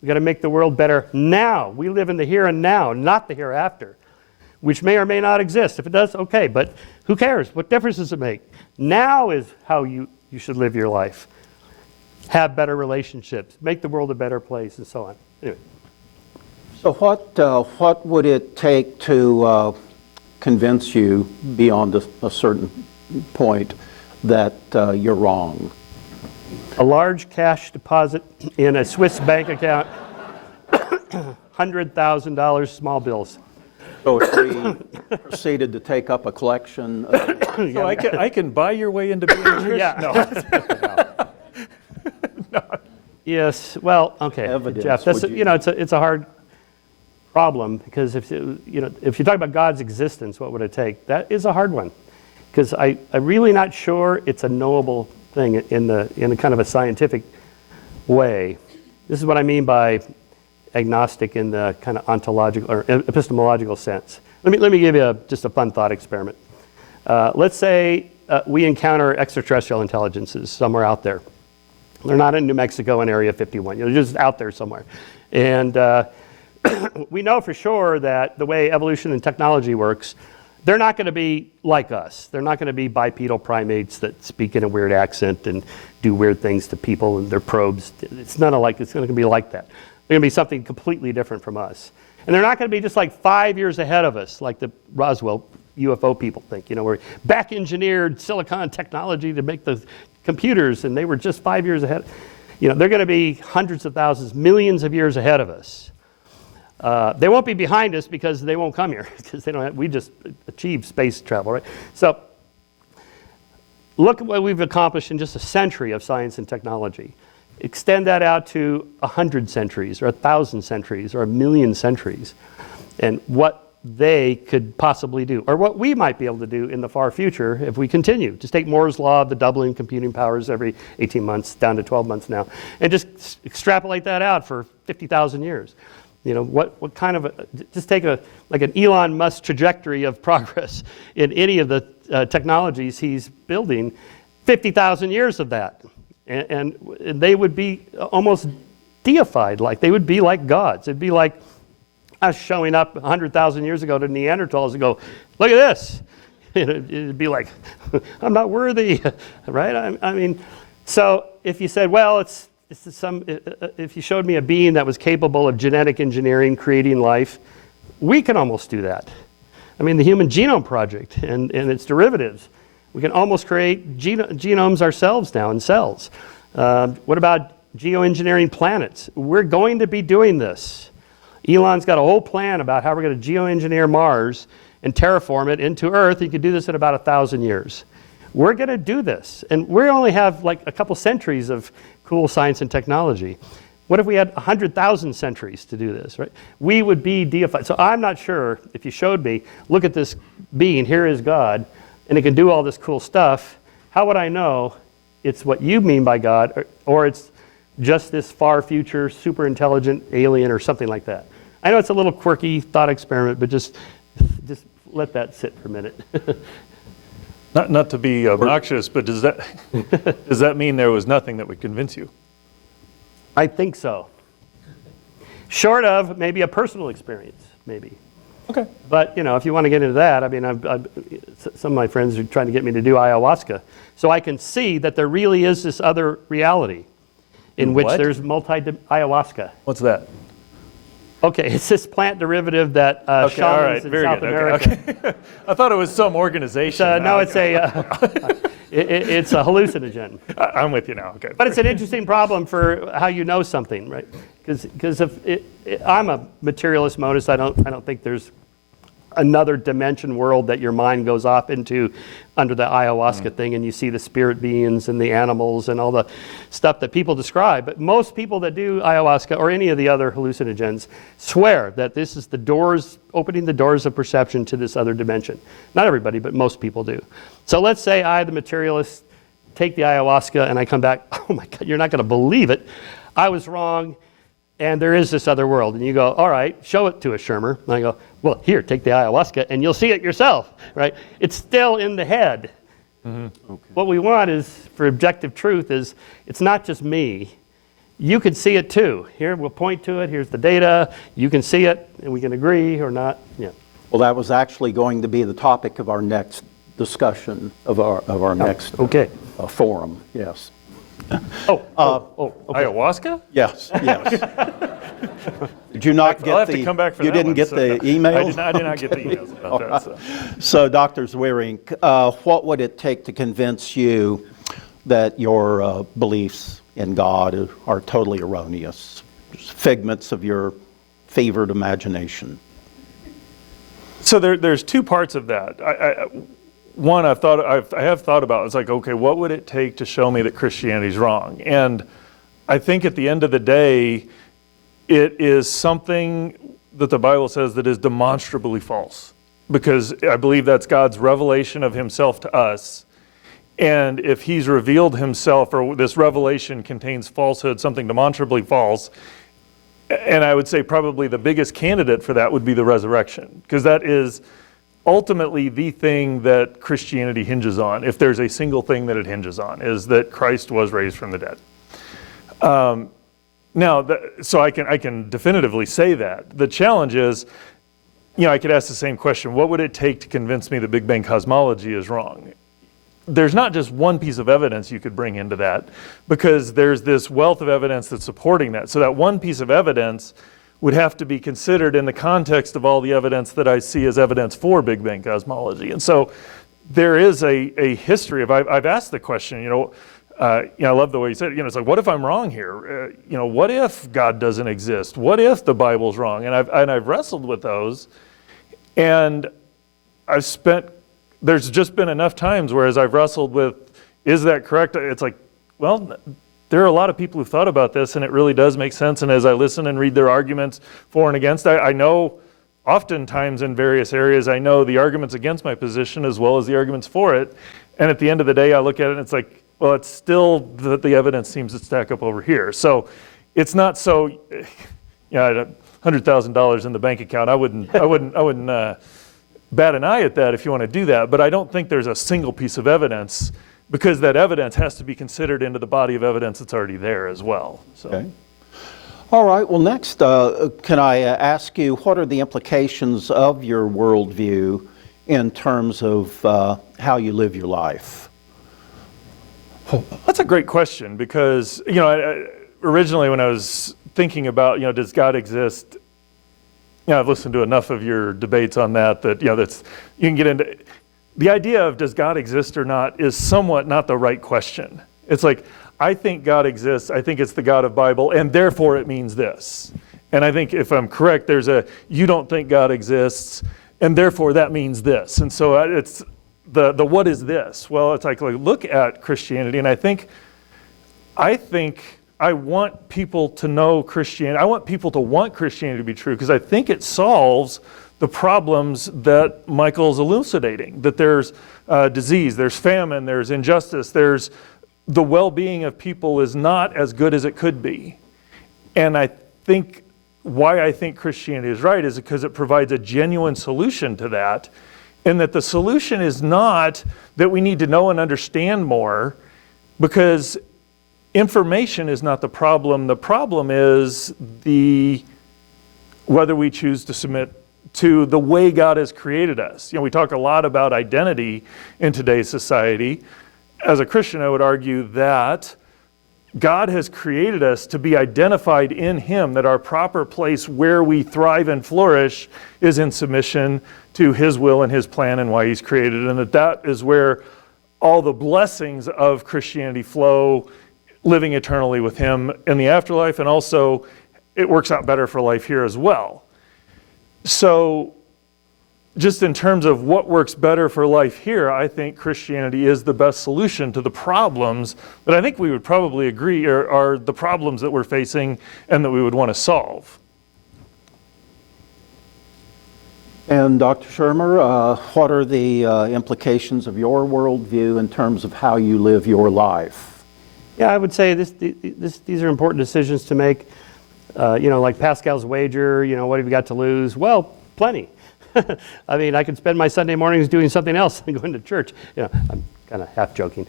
We've got to make the world better now. We live in the here and now, not the hereafter, which may or may not exist. If it does, okay, but who cares? What difference does it make? Now is how you should live your life. Have better relationships, make the world a better place, and so on. Anyway. So what would it take to convince you beyond a certain point that you're wrong? A large cash deposit in a Swiss bank account, $100,000 small bills. So if we proceeded to take up a collection So I can buy your way into being a Christian? Yeah. No. Yes, well, okay, Evidence, Jeff, that's, would you- it's a hard problem because if you talk about God's existence, what would it take? That is a hard one because I'm really not sure it's a knowable thing in a kind of a scientific way. This is what I mean by agnostic in the kind of ontological or epistemological sense. Let me give you just a fun thought experiment. Let's say we encounter extraterrestrial intelligences somewhere out there. They're not in New Mexico in Area 51. They're just out there somewhere. And we know for sure that the way evolution and technology works, they're not going to be like us. They're not going to be bipedal primates that speak in a weird accent and do weird things to people and their probes. It's going to be like that. They're going to be something completely different from us. And they're not going to be just like 5 years ahead of us, like the Roswell UFO people think. We're back-engineered silicon technology to make the computers, and they were just 5 years ahead. They're going to be hundreds of thousands, millions of years ahead of us. They won't be behind us because they won't come here because we just achieved space travel, right? So look at what we've accomplished in just a century of science and technology. Extend that out to 100 centuries or 1,000 centuries or 1,000,000 centuries and what they could possibly do, or what we might be able to do in the far future if we continue. Just take Moore's law of the doubling computing powers every 18 months down to 12 months now, and just extrapolate that out for 50,000 years. What kind of just take an Elon Musk trajectory of progress in any of the technologies he's building, 50,000 years of that, and they would be almost deified, like they would be like gods. It'd be like us showing up 100,000 years ago to Neanderthals and go, look at this. It'd be like, I'm not worthy, right? I mean, so if you said, well, if you showed me a being that was capable of genetic engineering, creating life, we can almost do that. I mean, the Human Genome Project and its derivatives, we can almost create genomes ourselves now in cells. What about geoengineering planets? We're going to be doing this. Elon's got a whole plan about how we're going to geoengineer Mars and terraform it into Earth. He could do this in about 1,000 years. we're going to do this. And we only have like a couple centuries of cool science and technology. What if we had 100,000 centuries to do this, right? We would be deified. So I'm not sure, if you showed me, look at this being, here is God, and it can do all this cool stuff, how would I know it's what you mean by God, or it's just this far future, super intelligent alien or something like that? I know it's a little quirky thought experiment, but just let that sit for a minute. Not to be obnoxious, but does that mean there was nothing that would convince you? I think so. Short of maybe a personal experience, maybe. Okay. But, if you want to get into that, I mean, some of my friends are trying to get me to do ayahuasca. So I can see that there really is this other reality in which What? there's ayahuasca. What's that? Okay, it's this plant derivative that Okay, all right, shamans in very South good. America. Okay. I thought it was some organization. No, it's it's a hallucinogen. I'm with you now. Okay. But it's an interesting problem for how you know something, right? Because I'm a materialist monist, I don't think there's another dimension world that your mind goes off into under the ayahuasca thing, and you see the spirit beings and the animals and all the stuff that people describe. But most people that do ayahuasca or any of the other hallucinogens swear that this is the doors, opening the doors of perception to this other dimension. Not everybody, but most people do. So let's say I, the materialist, take the ayahuasca and I come back, oh my God, you're not going to believe it. I was wrong. And there is this other world. And you go, all right, show it to us, Shermer. And I go, well, here, take the ayahuasca, and you'll see it yourself, right? It's still in the head. Okay. What we want is, for objective truth, is it's not just me. You can see it too. Here, we'll point to it. Here's the data. You can see it, and we can agree or not. Yeah. Well, that was actually going to be the topic of our next discussion, of our next Okay. forum, yes. Okay. Ayahuasca? Yes. Did you not I'll get have to come back for you that didn't one, get so the no. emails? I did not get the emails about that. So, Dr. Zwering, what would it take to convince you that your beliefs in God are totally erroneous, figments of your fevered imagination? So there's two parts of that. One, I have thought about. It's like, okay, what would it take to show me that Christianity's wrong? And I think at the end of the day, it is something that the Bible says that is demonstrably false, because I believe that's God's revelation of Himself to us. And if He's revealed Himself, or this revelation contains falsehood, something demonstrably false, and I would say probably the biggest candidate for that would be the resurrection, because that is ultimately the thing that Christianity hinges on. If there's a single thing that it hinges on, is that Christ was raised from the dead. So I can definitively say that. The challenge is, I could ask the same question: what would it take to convince me that Big Bang cosmology is wrong? There's not just one piece of evidence you could bring into that, because there's this wealth of evidence that's supporting that. So that one piece of evidence would have to be considered in the context of all the evidence that I see as evidence for Big Bang cosmology. And so there is a history of, I've asked the question, I love the way you said it, it's like, what if I'm wrong here? What if God doesn't exist? What if the Bible's wrong? And I've wrestled with those, and there's just been enough times where as I've wrestled with, is that correct? It's like, well, there are a lot of people who've thought about this, and it really does make sense. And as I listen and read their arguments for and against, I know oftentimes in various areas, I know the arguments against my position as well as the arguments for it. And at the end of the day, I look at it and it's like, well, it's still that the evidence seems to stack up over here. So it's not so, $100,000 in the bank account. I wouldn't bat an eye at that if you want to do that. But I don't think there's a single piece of evidence, because that evidence has to be considered into the body of evidence that's already there as well. So. Okay. All right. Well, next, can I ask you, what are the implications of your worldview in terms of how you live your life? That's a great question, because, originally when I was thinking about, does God exist? I've listened to enough of your debates on that, that's, you can get into. The idea of does God exist or not is somewhat not the right question. It's like, I think God exists, I think it's the God of Bible, and therefore it means this. And I think if I'm correct, there's you don't think God exists, and therefore that means this. And so the what is this? Well, it's like look at Christianity, and I think I want people to know Christianity. I want people to want Christianity to be true because I think it solves the problems that Michael's elucidating, that there's disease, there's famine, there's injustice, there's the well-being of people is not as good as it could be. And I think why I think Christianity is right is because it provides a genuine solution to that, and that the solution is not that we need to know and understand more, because information is not the problem. The problem is whether we choose to submit to the way God has created us. We talk a lot about identity in today's society. As a Christian, I would argue that God has created us to be identified in Him, that our proper place where we thrive and flourish is in submission to His will and His plan and why He's created, and that is where all the blessings of Christianity flow, living eternally with Him in the afterlife, and also it works out better for life here as well. So just in terms of what works better for life here, I think Christianity is the best solution to the problems that I think we would probably agree are the problems that we're facing and that we would want to solve. And Dr. Shermer, what are the implications of your worldview in terms of how you live your life? Yeah, I would say these are important decisions to make. Like Pascal's wager, what have you got to lose? Well, plenty. I mean, I could spend my Sunday mornings doing something else than going to church. I'm kind of half joking.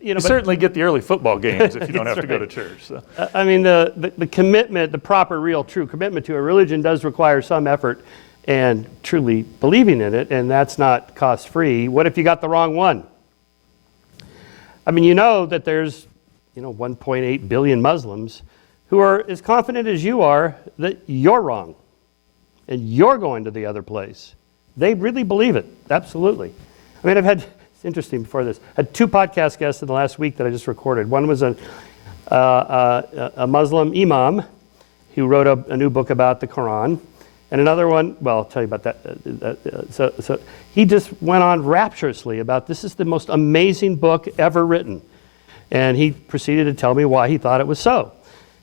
You certainly get the early football games if you don't have to go to church. So. I mean, the commitment, the proper, real, true commitment to a religion does require some effort and truly believing in it, and that's not cost-free. What if you got the wrong one? I mean, that there's 1.8 billion Muslims who are as confident as you are that you're wrong and you're going to the other place. They really believe it, absolutely. I mean, it's interesting before this, I had 2 podcast guests in the last week that I just recorded. One was a Muslim imam who wrote a new book about the Quran, and another one, well, I'll tell you about that. So he just went on rapturously about this is the most amazing book ever written. And he proceeded to tell me why he thought it was so.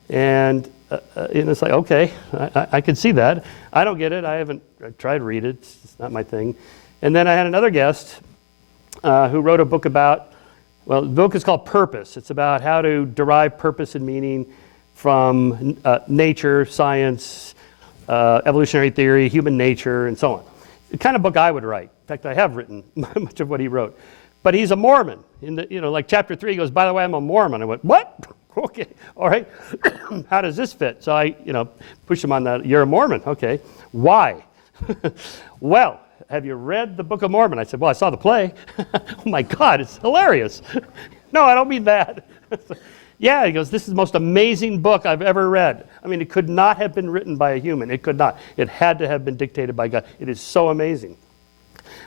And it's like, okay, I can see that. I don't get it. I tried to read it. It's not my thing. And then I had another guest who wrote a book about, the book is called Purpose. It's about how to derive purpose and meaning from nature, science, evolutionary theory, human nature, and so on. The kind of book I would write. In fact, I have written much of what he wrote. But he's a Mormon. Like chapter 3 goes, by the way, I'm a Mormon. I went, what? Okay, all right. How does this fit? So I, push him on that. You're a Mormon. Okay. Why? Well, have you read the Book of Mormon? I said, well, I saw the play. Oh my God, it's hilarious. No, I don't mean that. Yeah, he goes, this is the most amazing book I've ever read. I mean, it could not have been written by a human. It could not. It had to have been dictated by God. It is so amazing.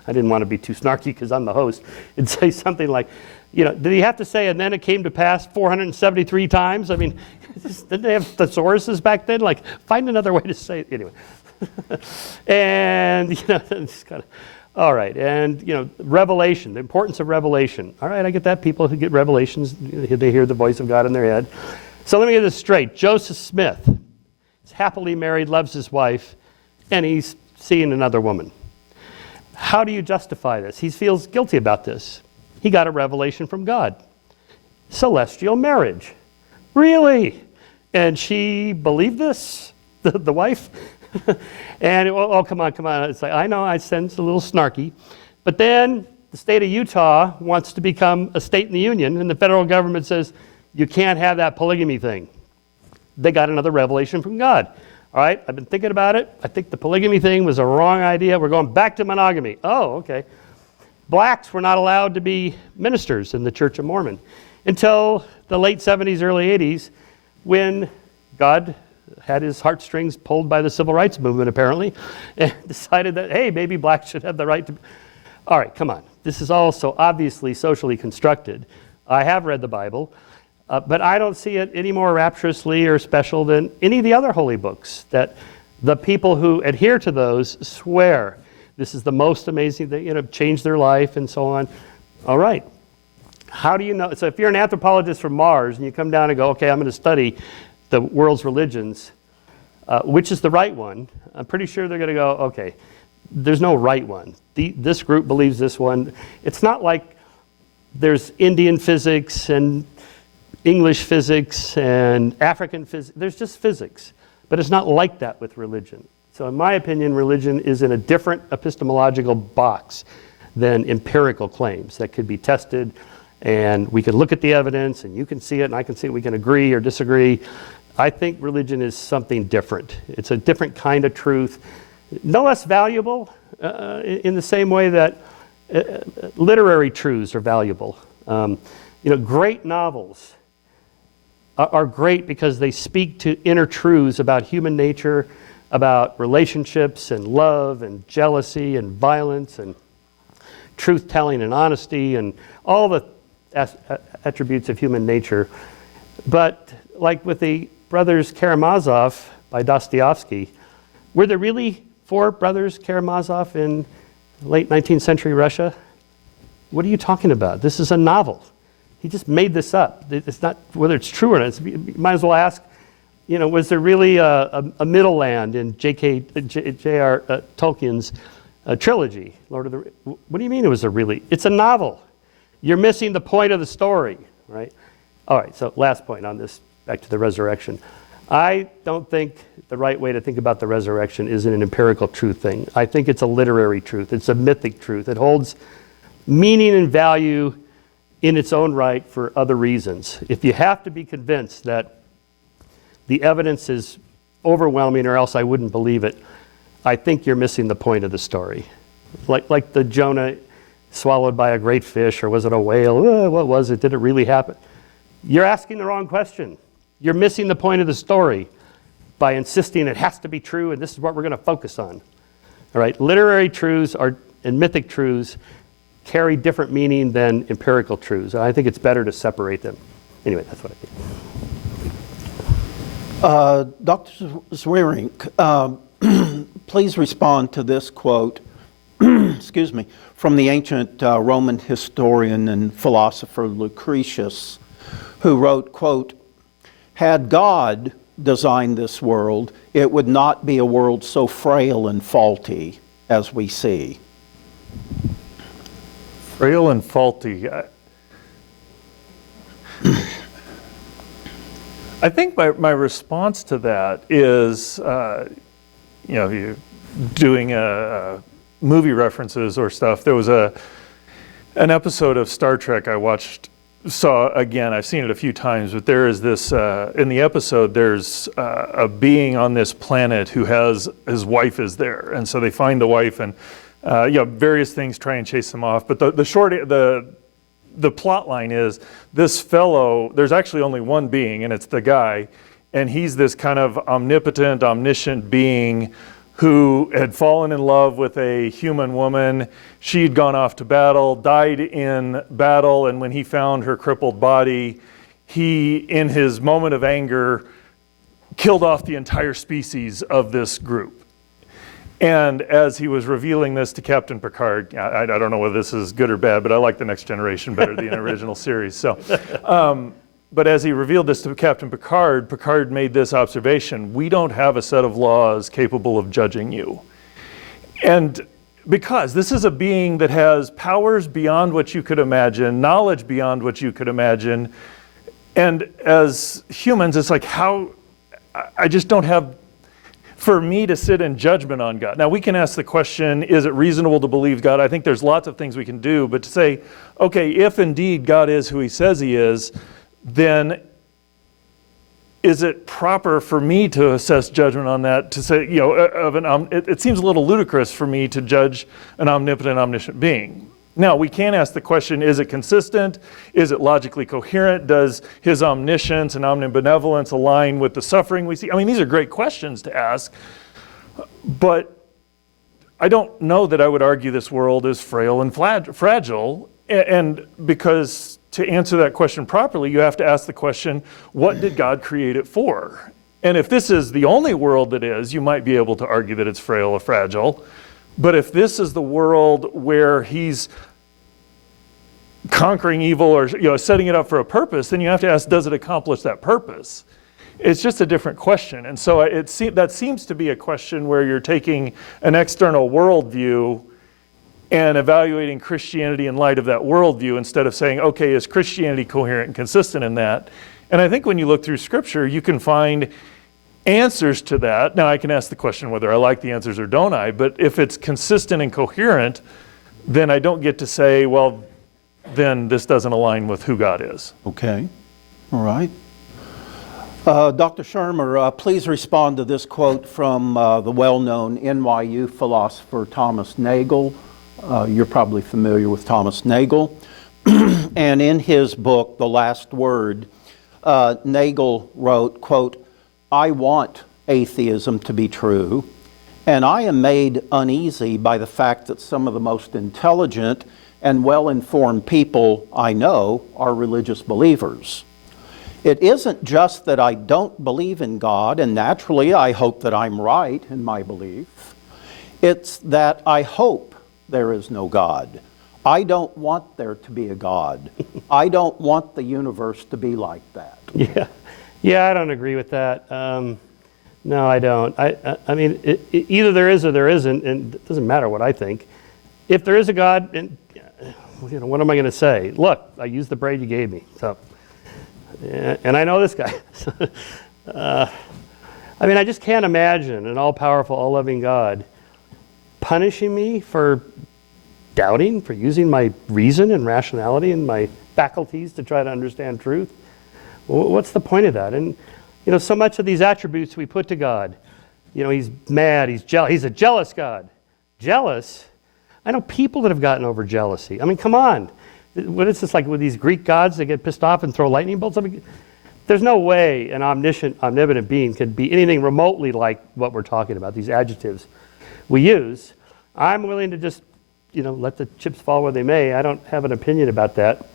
I didn't want to be too snarky because I'm the host and say something like, did he have to say, and then it came to pass 473 times? I mean, didn't they have thesauruses back then? Like, find another way to say it. Anyway. And, it's kind of, all right. And, revelation, the importance of revelation. All right, I get that. People who get revelations, they hear the voice of God in their head. So let me get this straight. Joseph Smith is happily married, loves his wife, and he's seeing another woman. How do you justify this? He feels guilty about this. He got a revelation from God. Celestial marriage. Really? And she believed this? The wife? And, come on. It's like, I know I sense a little snarky. But then the state of Utah wants to become a state in the union, and the federal government says, you can't have that polygamy thing. They got another revelation from God. All right, I've been thinking about it. I think the polygamy thing was a wrong idea. We're going back to monogamy. Oh, okay. Blacks were not allowed to be ministers in the Church of Mormon until the late 70s, early 80s, when God had his heartstrings pulled by the civil rights movement, apparently, and decided that, hey, maybe blacks should have the right to... All right, come on. This is all so obviously socially constructed. I have read the Bible. But I don't see it any more rapturously or special than any of the other holy books, that the people who adhere to those swear This is the most amazing thing, changed their life and so on. All right. How do you know? So if you're an anthropologist from Mars and you come down and go, okay, I'm going to study the world's religions, which is the right one? I'm pretty sure they're going to go, okay, there's no right one. This group believes this one. It's not like there's Indian physics and English physics and African physics. There's just physics. But it's not like that with religion. So in my opinion, religion is in a different epistemological box than empirical claims that could be tested, and we can look at the evidence and you can see it and I can see it, we can agree or disagree. I think religion is something different. It's a different kind of truth, no less valuable in the same way that literary truths are valuable. Great novels are great because they speak to inner truths about human nature, about relationships and love and jealousy and violence and truth-telling and honesty and all the attributes of human nature. But like with the Brothers Karamazov by Dostoevsky, were there really 4 brothers Karamazov in late 19th century Russia? What are you talking about? This is a novel. He just made this up. It's not whether it's true or not. You might as well ask, was there really a middle land in J.R. Tolkien's trilogy, Lord of the... What do you mean it was a really... It's a novel. You're missing the point of the story, right? All right, so last point on this, back to the resurrection. I don't think the right way to think about the resurrection is an empirical truth thing. I think it's a literary truth. It's a mythic truth. It holds meaning and value in its own right for other reasons. If you have to be convinced that the evidence is overwhelming or else I wouldn't believe it, I think you're missing the point of the story. Like the Jonah swallowed by a great fish, or was it a whale? What was it? Did it really happen? You're asking the wrong question. You're missing the point of the story by insisting it has to be true and this is what we're going to focus on. All right, literary truths and mythic truths carry different meaning than empirical truths. And I think it's better to separate them. Anyway, that's what I think. Dr. Zwierink, please respond to this quote, excuse me, from the ancient Roman historian and philosopher Lucretius, who wrote, quote, "Had God designed this world, it would not be a world so frail and faulty as we see." Frail and faulty. I think my response to that is, you're doing movie references or stuff. There was an episode of Star Trek I saw again. I've seen it a few times, but there is this, in the episode, there's a being on this planet who has, his wife is there. And so they find the wife and, various things try and chase them off. But the plot line is this fellow, there's actually only one being, and it's the guy, and he's this kind of omnipotent, omniscient being who had fallen in love with a human woman. She'd gone off to battle, died in battle, and when he found her crippled body, he, in his moment of anger, killed off the entire species of this group. And as he was revealing this to Captain Picard, I don't know whether this is good or bad, but I like The Next Generation better than the original series. So, but as he revealed this to Captain Picard, Picard made this observation: we don't have a set of laws capable of judging you. And because this is a being that has powers beyond what you could imagine, knowledge beyond what you could imagine, and as humans, it's like I just don't have, for me to sit in judgment on God. Now we can ask the question, is it reasonable to believe God? I think there's lots of things we can do, but to say, okay, if indeed God is who he says he is, then is it proper for me to assess judgment on that, to say, it seems a little ludicrous for me to judge an omnipotent, omniscient being. Now, we can ask the question, is it consistent? Is it logically coherent? Does his omniscience and omnibenevolence align with the suffering we see? I mean, these are great questions to ask, but I don't know that I would argue this world is frail and fragile, and because to answer that question properly, you have to ask the question, what did God create it for? And if this is the only world that is, you might be able to argue that it's frail or fragile. But if this is the world where he's conquering evil or setting it up for a purpose, then you have to ask, does it accomplish that purpose? It's just a different question. And so that seems to be a question where you're taking an external worldview and evaluating Christianity in light of that worldview instead of saying, okay, is Christianity coherent and consistent in that? And I think when you look through Scripture, you can find answers to that. Now, I can ask the question whether I like the answers or don't I, but if it's consistent and coherent, then I don't get to say, well, then this doesn't align with who God is. Okay, all right. Dr. Shermer, please respond to this quote from the well-known NYU philosopher Thomas Nagel. You're probably familiar with Thomas Nagel. And in his book, The Last Word, Nagel wrote, quote, "I want atheism to be true, and I am made uneasy by the fact that some of the most intelligent and well-informed people I know are religious believers. It isn't just that I don't believe in God, and naturally I hope that I'm right in my belief. It's that I hope there is no God. I don't want there to be a God. I don't want the universe to be like that." Yeah, I don't agree with that. No, I don't. I mean, either there is or there isn't, and it doesn't matter what I think. If there is a God, and what am I going to say? Look, I used the braid you gave me, so, and I know this guy. I mean, I just can't imagine an all-powerful, all-loving God punishing me for doubting, for using my reason and rationality and my faculties to try to understand truth. What's the point of that? And, so much of these attributes we put to God, he's mad, he's jealous, he's a jealous God. Jealous? I know people that have gotten over jealousy. I mean, come on. What is this like with these Greek gods that get pissed off and throw lightning bolts? I mean, there's no way an omniscient, omnipotent being could be anything remotely like what we're talking about, these adjectives we use. I'm willing to just, let the chips fall where they may. I don't have an opinion about that.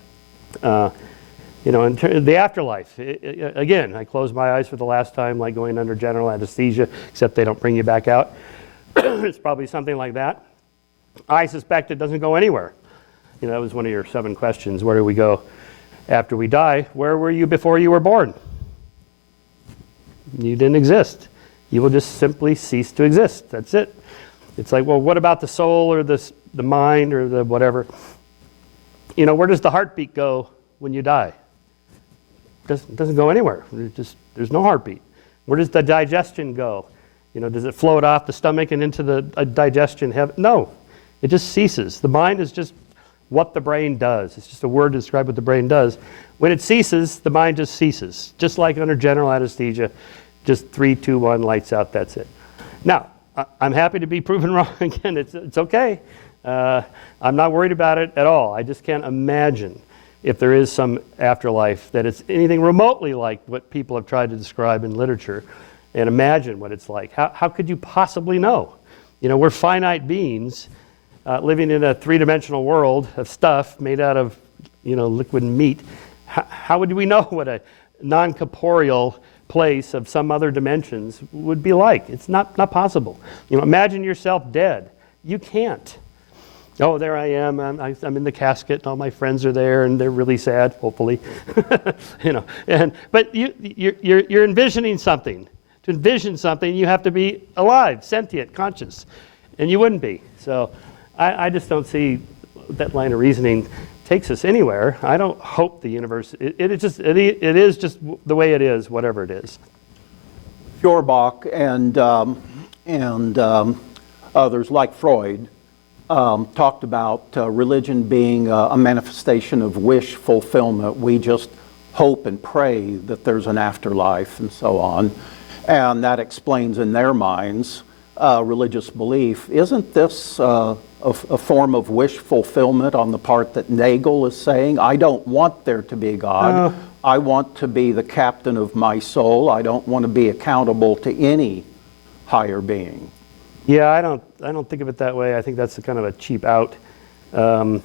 In the afterlife, again, I close my eyes for the last time, like going under general anesthesia, except they don't bring you back out. It's probably something like that. I suspect it doesn't go anywhere. That was one of your 7 questions. Where do we go after we die? Where were you before you were born? You didn't exist. You will just simply cease to exist. That's it. It's like, well, what about the soul or the mind or the whatever? Where does the heartbeat go when you die? It doesn't go anywhere. There's no heartbeat. Where does the digestion go? Does it float off the stomach and into the digestion heaven? No, it just ceases. The mind is just what the brain does. It's just a word to describe what the brain does. When it ceases, the mind just ceases. Just like under general anesthesia, just 3, 2, 1, lights out, that's it. Now, I'm happy to be proven wrong again. It's okay. I'm not worried about it at all. I just can't imagine if there is some afterlife that it's anything remotely like what people have tried to describe in literature, and imagine what it's like. How could you possibly know? We're finite beings living in a 3-dimensional world of stuff made out of, liquid meat. How would we know what a non-corporeal place of some other dimensions would be like? It's not possible. Imagine yourself dead. You can't. Oh, there I am. I'm in the casket, and all my friends are there, and they're really sad. Hopefully, But you're envisioning something. To envision something, you have to be alive, sentient, conscious, and you wouldn't be. So, I just don't see that line of reasoning takes us anywhere. I don't hope the universe. It is just the way it is, whatever it is. Feuerbach and others like Freud talked about religion being a manifestation of wish fulfillment. We just hope and pray that there's an afterlife and so on. And that explains in their minds religious belief. Isn't this a form of wish fulfillment on the part that Nagel is saying? I don't want there to be a God. I want to be the captain of my soul. I don't want to be accountable to any higher being. Yeah, I don't think of it that way. I think that's kind of a cheap out. I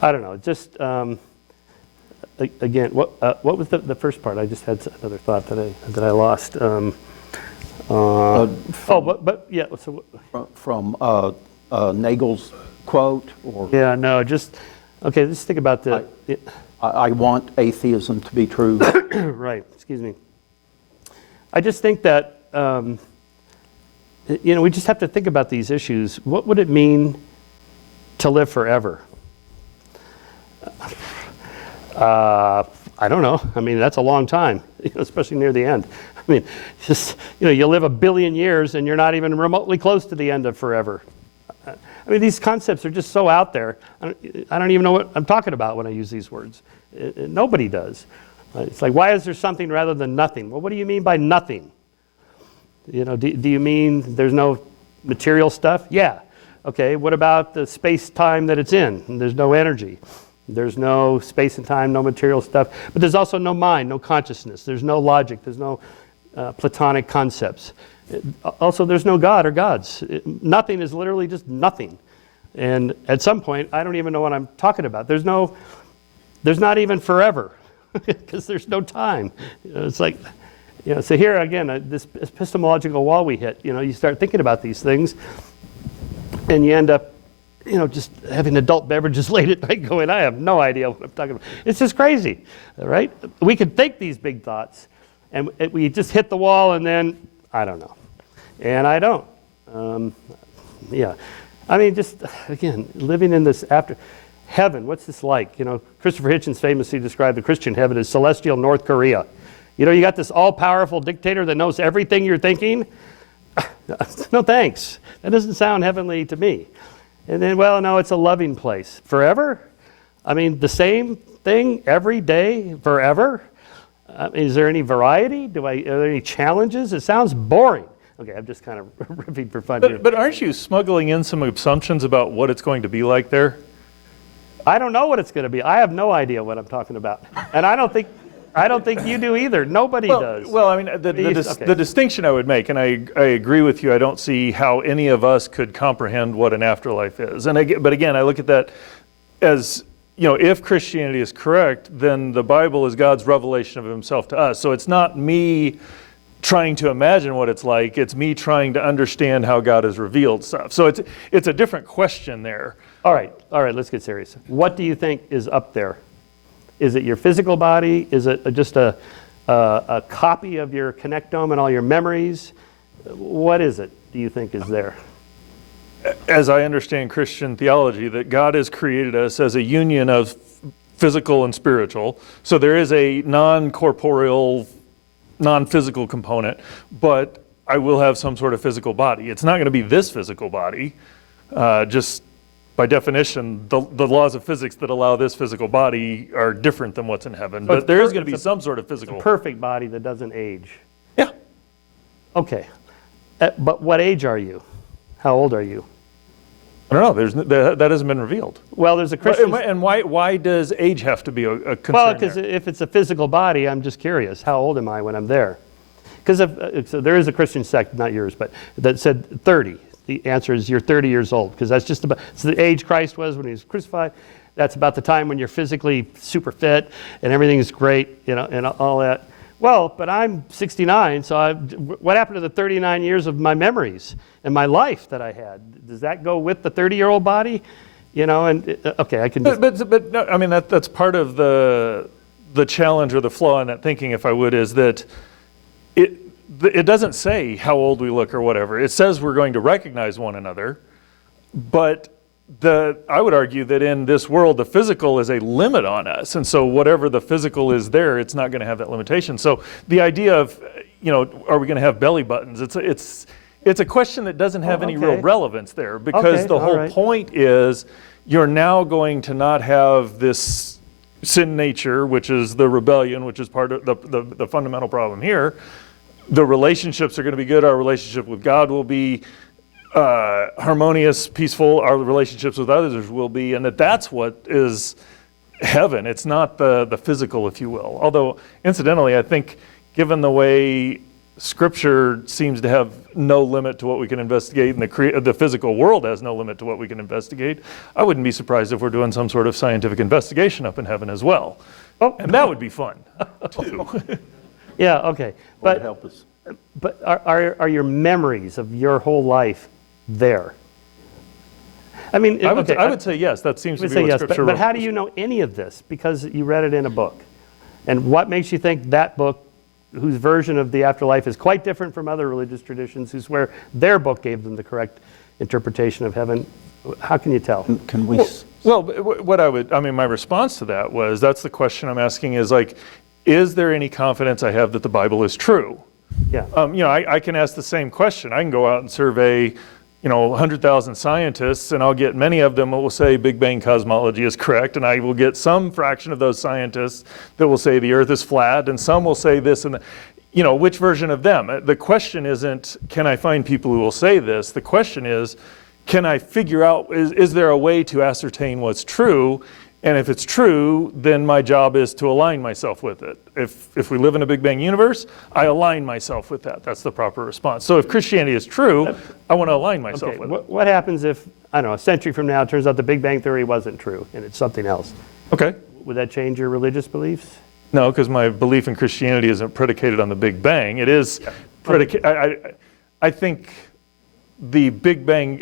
don't know. Just again, what was the first part? I just had another thought that I lost. Yeah, so, From Nagel's quote, or yeah, no, just, okay, let's think about the, I want atheism to be true. right, excuse me. I just think that, we just have to think about these issues. What would it mean to live forever? I don't know. I mean, that's a long time, especially near the end. I mean, just, you live 1 billion years and you're not even remotely close to the end of forever. I mean, these concepts are just so out there. I don't even know what I'm talking about when I use these words. Nobody does. It's like, why is there something rather than nothing? Well, what do you mean by nothing? Do you mean there's no material stuff? Yeah. Okay, what about the space-time that it's in? And there's no energy. There's no space and time, no material stuff. But there's also no mind, no consciousness. There's no logic. There's no Platonic concepts. Also, there's no God or gods. Nothing is literally just nothing. And at some point, I don't even know what I'm talking about. There's not even forever, because there's no time. It's like, so here again, this epistemological wall we hit, you start thinking about these things, and you end up, just having adult beverages late at night going, I have no idea what I'm talking about. It's just crazy, right? We could think these big thoughts, and we just hit the wall, and then, I don't know. And I don't. Yeah. I mean, just, again, living in this after heaven, what's this like? Christopher Hitchens famously described the Christian heaven as celestial North Korea. You got this all-powerful dictator that knows everything you're thinking. No thanks. That doesn't sound heavenly to me. And then, well, no, it's a loving place. Forever? I mean, the same thing every day, forever? Is there any variety? Are there any challenges? It sounds boring. Okay, I'm just kind of riffing for fun here. But aren't you smuggling in some assumptions about what it's going to be like there? I don't know what it's going to be. I have no idea what I'm talking about. And I don't think you do either. Nobody does. Well, I mean, the distinction I would make, and I agree with you, I don't see how any of us could comprehend what an afterlife is. But again, I look at that as, if Christianity is correct, then the Bible is God's revelation of himself to us. So it's not me trying to imagine what it's like, it's me trying to understand how God has revealed stuff. So it's a different question there. All right, let's get serious. What do you think is up there? Is it your physical body? Is it just a copy of your connectome and all your memories? What is it, do you think, is there? As I understand Christian theology, that God has created us as a union of physical and spiritual. So there is a non-corporeal, non-physical component, but I will have some sort of physical body. It's not going to be this physical body. Just by definition, the laws of physics that allow this physical body are different than what's in heaven. But there is going to be some sort of physical. It's a perfect body that doesn't age. Yeah. Okay. But what age are you? How old are you? I don't know. That hasn't been revealed. Well, there's a Christian. And why does age have to be a concern? Well, because if it's a physical body, I'm just curious. How old am I when I'm there? Because so there is a Christian sect, not yours, but that said 30. The answer is you're 30 years old, because that's just about it's the age Christ was when he was crucified. That's about the time when you're physically super fit and everything is great, and all that. Well, but I'm 69, so what happened to the 39 years of my memories and my life that I had? Does that go with the 30-year-old body? Okay, I can. But no, I mean that's part of the challenge or the flaw in that thinking, if I would, is that it doesn't say how old we look or whatever. It says we're going to recognize one another, but I would argue that in this world, the physical is a limit on us. And so whatever the physical is there, it's not going to have that limitation. So the idea of, are we going to have belly buttons? It's a question that doesn't have any real relevance there, because the whole point is you're now going to not have this sin nature, which is the rebellion, which is part of the fundamental problem here. The relationships are going to be good. Our relationship with God will be harmonious, peaceful. Our relationships with others will be, and that's what is heaven. It's not the physical, if you will. Although, incidentally, I think given the way Scripture seems to have no limit to what we can investigate, and the physical world has no limit to what we can investigate, I wouldn't be surprised if we're doing some sort of scientific investigation up in heaven as well. And that would be fun, too. Yeah, okay. But help us. But are your memories of your whole life there? I mean, I would, okay, I would say yes. That seems I to would be say what yes, Scripture but how do you know any of this? Because you read it in a book. And what makes you think that book, whose version of the afterlife is quite different from other religious traditions who swear their book gave them the correct interpretation of heaven, how can you tell? Can we? Well, my response to that was, that's the question I'm asking is like, is there any confidence I have that the Bible is true? Yeah. I can ask the same question. I can go out and survey, 100,000 scientists, and I'll get many of them that will say Big Bang cosmology is correct, and I will get some fraction of those scientists that will say the Earth is flat, and some will say this and that. Which version of them? The question isn't, can I find people who will say this? The question is, can I figure out, is there a way to ascertain what's true? And if it's true, then my job is to align myself with it. If we live in a Big Bang universe, I align myself with that. That's the proper response. So if Christianity is true, I want to align myself with it. What happens if, I don't know, a century from now, it turns out the Big Bang Theory wasn't true and it's something else? Okay. Would that change your religious beliefs? No, because my belief in Christianity isn't predicated on the Big Bang. It is predicated. I think the Big Bang,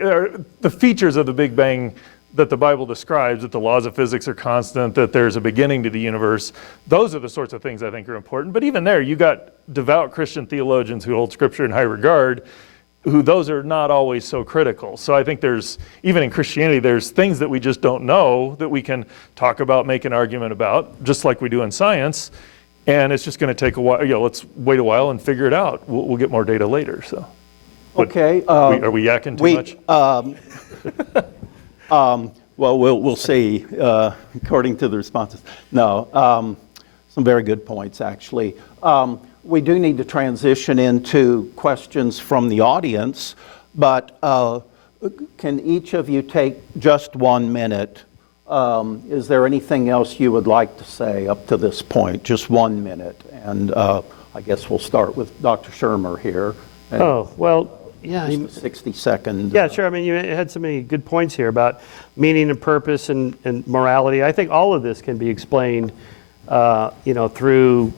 the features of the Big Bang that the Bible describes, that the laws of physics are constant, that there's a beginning to the universe, those are the sorts of things I think are important. But even there, you got devout Christian theologians who hold Scripture in high regard, who those are not always so critical. So I think even in Christianity, there's things that we just don't know that we can talk about, make an argument about, just like we do in science. And it's just going to take a while. Let's wait a while and figure it out. We'll get more data later. So, Okay. are we yakking too much? Well, we'll see, according to the responses. No, some very good points, actually. We do need to transition into questions from the audience, but can each of you take just 1 minute? Is there anything else you would like to say up to this point? Just 1 minute. And I guess we'll start with Dr. Shermer here. Yeah. 60-second. Yeah, sure. I mean, you had so many good points here about meaning and purpose and morality. I think all of this can be explained, through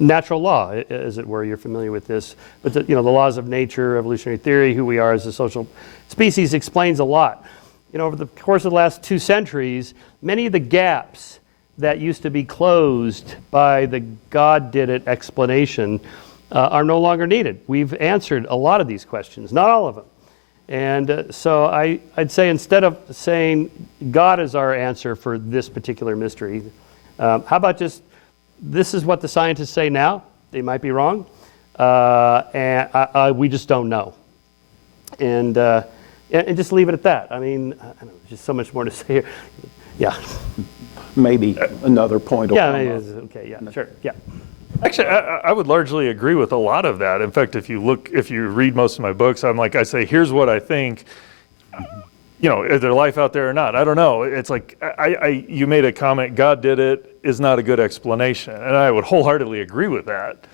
natural law, as it were. You're familiar with this. But, the laws of nature, evolutionary theory, who we are as a social species explains a lot. Over the course of the last 2 centuries, many of the gaps that used to be closed by the God did it explanation are no longer needed. We've answered a lot of these questions, not all of them. And so I'd say instead of saying God is our answer for this particular mystery, how about just this is what the scientists say now? They might be wrong, and we just don't know. And just leave it at that. I mean, I don't know, there's just so much more to say here. Yeah. Maybe another point. Yeah, maybe okay, yeah, sure, yeah. Actually, I would largely agree with a lot of that. In fact, if you read most of my books, I say, here's what I think. Is there life out there or not? I don't know. It's like, you made a comment, God did it, is not a good explanation. And I would wholeheartedly agree with that.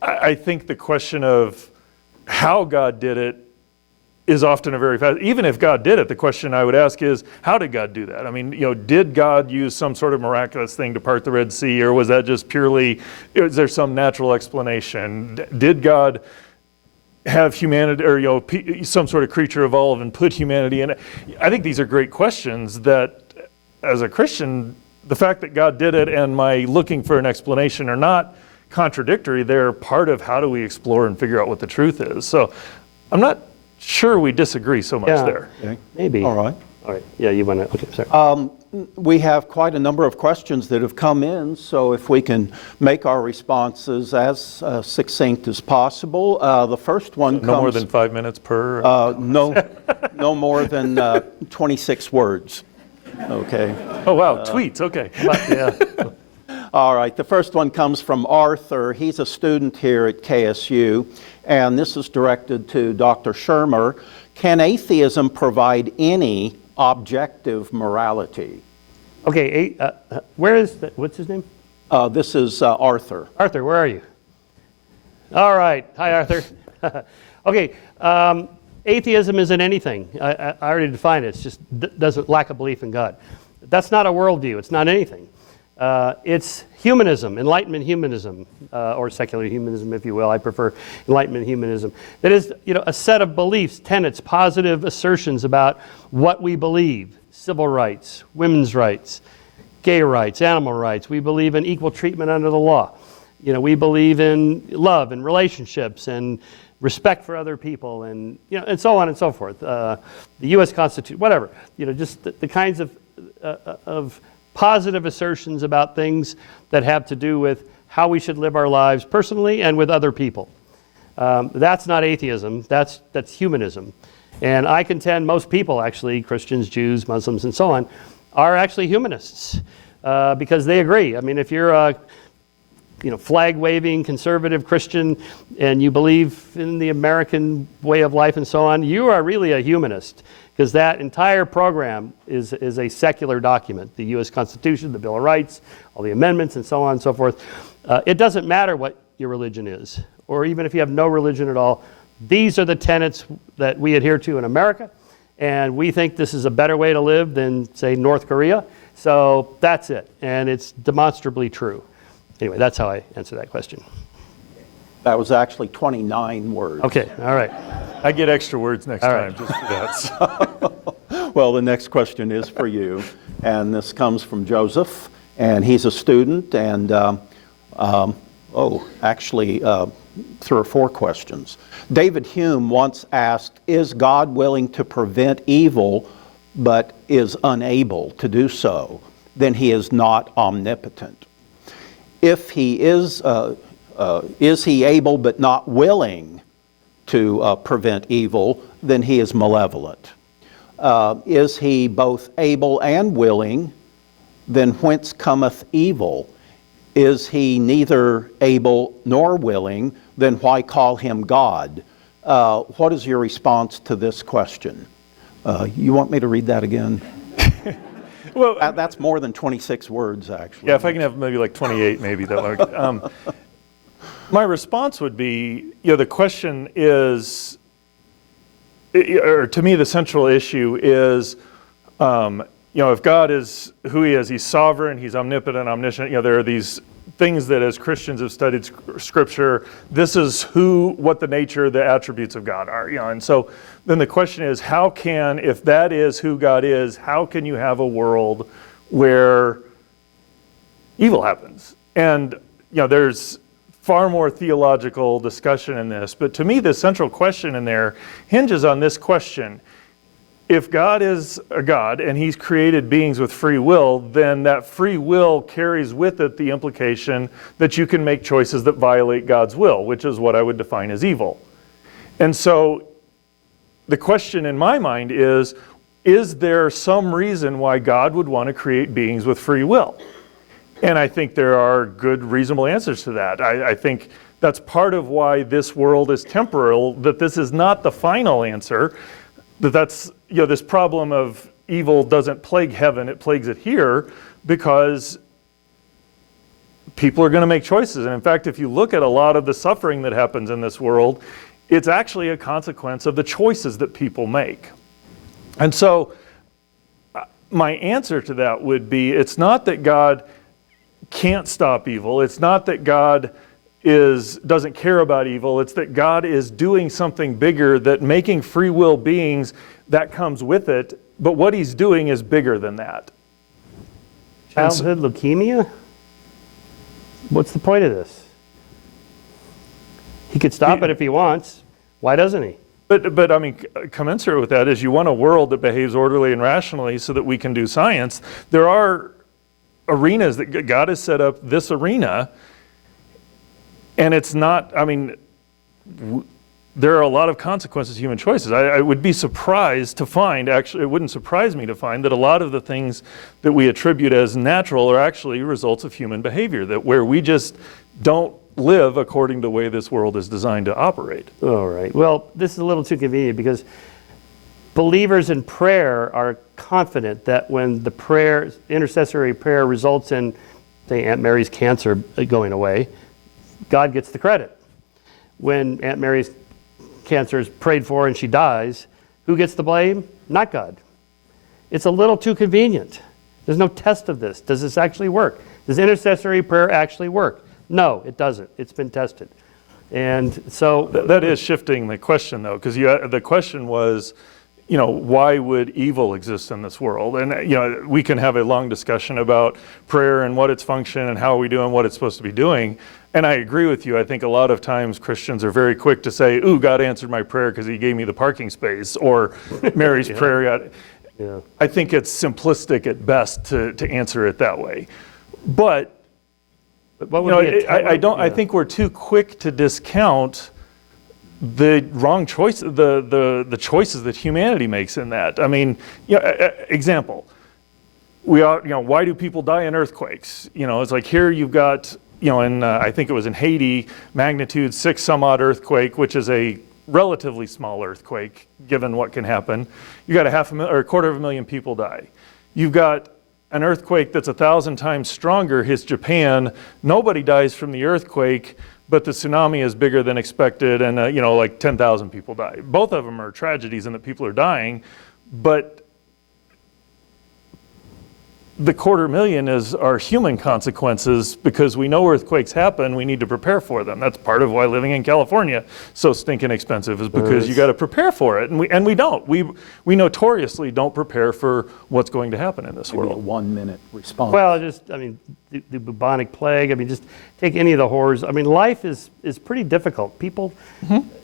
I think the question of how God did it is often a very fast, even if God did it, the question I would ask is, how did God do that? I mean, did God use some sort of miraculous thing to part the Red Sea, or was that just purely, is there some natural explanation? Did God have humanity, or some sort of creature evolve and put humanity in it? I think these are great questions that, as a Christian, the fact that God did it and my looking for an explanation are not contradictory. They're part of how do we explore and figure out what the truth is. So I'm not sure we disagree so much there. Okay. Maybe. All right. Yeah, you want to, okay, sorry. We have quite a number of questions that have come in, so if we can make our responses as succinct as possible. The first one comes... No more than 5 minutes per? No more than 26 words. Okay. Oh, wow, tweets, okay. Yeah. All right, the first one comes from Arthur. He's a student here at KSU, and this is directed to Dr. Shermer. Can atheism provide any objective morality? Okay, what's his name? This is Arthur. Arthur, where are you? All right, hi Arthur. Okay, atheism isn't anything. I already defined it. It's just doesn't lack a belief in God. That's not a worldview. It's not anything. It's humanism, Enlightenment humanism, or secular humanism, if you will. I prefer Enlightenment humanism. That is, a set of beliefs, tenets, positive assertions about what we believe: civil rights, women's rights, gay rights, animal rights. We believe in equal treatment under the law. We believe in love and relationships and respect for other people, and and so on and so forth. The U.S. Constitution, whatever. Just the kinds of positive assertions about things that have to do with how we should live our lives personally and with other people. That's not atheism. That's humanism. And I contend most people, actually, Christians, Jews, Muslims, and so on, are actually humanists because they agree. I mean, if you're a flag-waving conservative Christian and you believe in the American way of life and so on, you are really a humanist, because that entire program is a secular document. The U.S. Constitution, the Bill of Rights, all the amendments, and so on and so forth. It doesn't matter what your religion is, or even if you have no religion at all. These are the tenets that we adhere to in America, and we think this is a better way to live than, say, North Korea. So that's it, and it's demonstrably true. Anyway, that's how I answer that question. That was actually 29 words. Okay, all right. I get extra words next All time right. just for that. Well, the next question is for you, and this comes from Joseph, and he's a student, and three or four questions. David Hume once asked, is God willing to prevent evil but is unable to do so? Then he is not omnipotent. If he is he able but not willing to prevent evil, then he is malevolent. Is he both able and willing, then whence cometh evil? Is he neither able nor willing, then why call him God? What is your response to this question? You want me to read that again? Well, That's more than 26 words, actually. yeah, if I can have maybe like 28, maybe that would. My response would be, the question is, or to me, the central issue is, if God is who He is, He's sovereign, He's omnipotent, omniscient. There are these things that, as Christians have studied Scripture, this is what the nature, the attributes of God are. And so then the question is, if that is who God is, how can you have a world where evil happens? And there's far more theological discussion in this, but to me, the central question in there hinges on this question. If God is a God and He's created beings with free will, then that free will carries with it the implication that you can make choices that violate God's will, which is what I would define as evil. And so the question in my mind is there some reason why God would want to create beings with free will? And I think there are good, reasonable answers to that. I think that's part of why this world is temporal, that this is not the final answer, that's this problem of evil doesn't plague heaven, it plagues it here, because people are going to make choices. And in fact, if you look at a lot of the suffering that happens in this world, it's actually a consequence of the choices that people make. And so my answer to that would be, it's not that God can't stop evil, it's not that God doesn't care about evil, it's that God is doing something bigger, that making free will beings, that comes with it, but what He's doing is bigger than that. Childhood leukemia? What's the point of this? He could stop it if he wants. Why doesn't he? But I mean, commensurate with that is you want a world that behaves orderly and rationally so that we can do science. There are arenas that God has set up, this arena, and it's not, there are a lot of consequences to human choices. I would be surprised to find, actually, it wouldn't surprise me to find that a lot of the things that we attribute as natural are actually results of human behavior, that where we just don't live according to the way this world is designed to operate. All right. Well, this is a little too convenient because believers in prayer are confident that when the intercessory prayer results in, say, Aunt Mary's cancer going away, God gets the credit. When Aunt Mary's cancer is prayed for and she dies, who gets the blame? Not God. It's a little too convenient. There's no test of this. Does this actually work? Does intercessory prayer actually work? No, it doesn't. It's been tested. And so That is shifting the question, though, because the question was, why would evil exist in this world? And, we can have a long discussion about prayer and what its function and how we do and what it's supposed to be doing. And I agree with you. I think a lot of times Christians are very quick to say, ooh, God answered my prayer because he gave me the parking space, or Mary's prayer. yeah. I think it's simplistic at best to answer it that way. But what would be I think we're too quick to discount the wrong choice, the choices that humanity makes in that. I mean, example, why do people die in earthquakes? It's like here you've got, I think it was in Haiti, magnitude 6 some odd earthquake, which is a relatively small earthquake given what can happen. You got a 250,000 people die. You've got an earthquake that's 1,000 times stronger hits Japan. Nobody dies from the earthquake, but the tsunami is bigger than expected, and like 10,000 people die. Both of them are tragedies in that people are dying, but the 250,000 are human consequences because we know earthquakes happen. We need to prepare for them. That's part of why living in California is so stinking expensive, is because you got to prepare for it, and we don't. We notoriously don't prepare for what's going to happen in this Maybe a world. 1 minute response. Well, the bubonic plague, just take any of the horrors. Life is pretty difficult. People,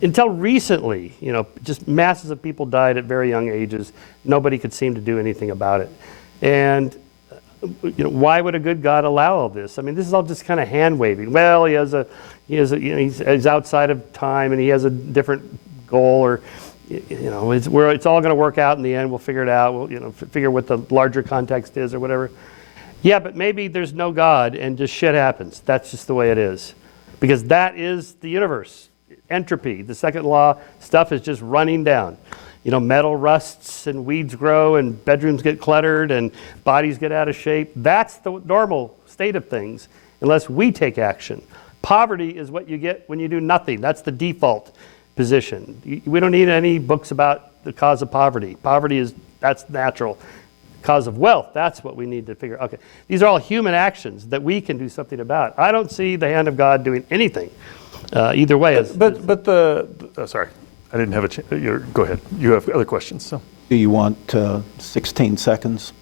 until recently, just masses of people died at very young ages. Nobody could seem to do anything about it. And why would a good God allow all this? This is all just kind of hand waving. Well, he's outside of time and he has a different goal, or it's all going to work out in the end. We'll figure it out. We'll figure what the larger context is or whatever. Yeah, but maybe there's no God and just shit happens. That's just the way it is, because that is the universe. Entropy, the second law, stuff is just running down. Metal rusts and weeds grow and bedrooms get cluttered and bodies get out of shape. That's the normal state of things unless we take action. Poverty is what you get when you do nothing. That's the default position. We don't need any books about the cause of poverty. That's natural. Cause of wealth, that's what we need to figure. Okay, these are all human actions that we can do something about. I don't see the hand of God doing anything either way. Sorry. I didn't have a chance. Go ahead. You have other questions. So. Do you want 16 seconds?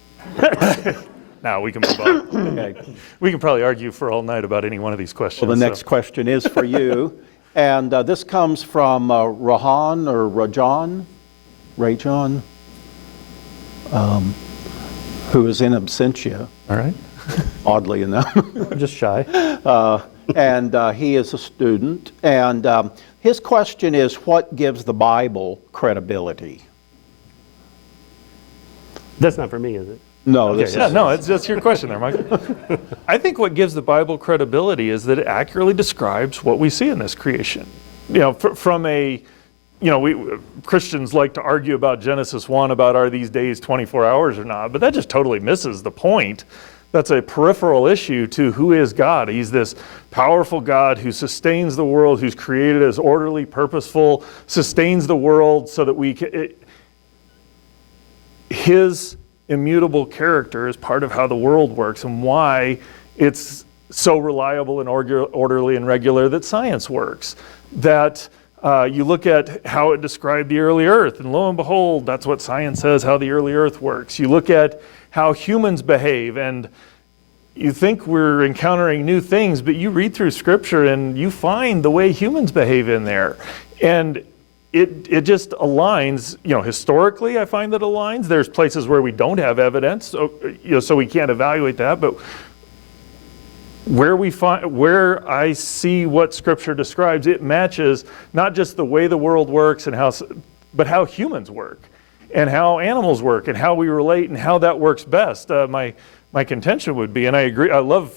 Now we can move on. Okay. We can probably argue for all night about any one of these questions. Well, the next question is for you. And this comes from Rajan, who is in absentia, All right. oddly enough. Just shy. And he is a student. And his question is, what gives the Bible credibility? That's not for me, is it? No, this Yeah, is no, it's just your question there, Michael. I think what gives the Bible credibility is that it accurately describes what we see in this creation. From a, Christians like to argue about Genesis 1 about are these days 24 hours or not, but that just totally misses the point. That's a peripheral issue to who is God. He's this powerful God who sustains the world, who's created as orderly, purposeful, sustains the world so that his immutable character is part of how the world works and why it's so reliable and orderly and regular that science works. That you look at how it described the early earth, and lo and behold, that's what science says, how the early earth works. You look at how humans behave, and you think we're encountering new things, but you read through Scripture and you find the way humans behave in there. And it just aligns, historically I find that aligns. There's places where we don't have evidence, so we can't evaluate that, but where I see what Scripture describes, it matches not just the way the world works but how humans work and how animals work and how we relate and how that works best. My contention would be, and I agree, I love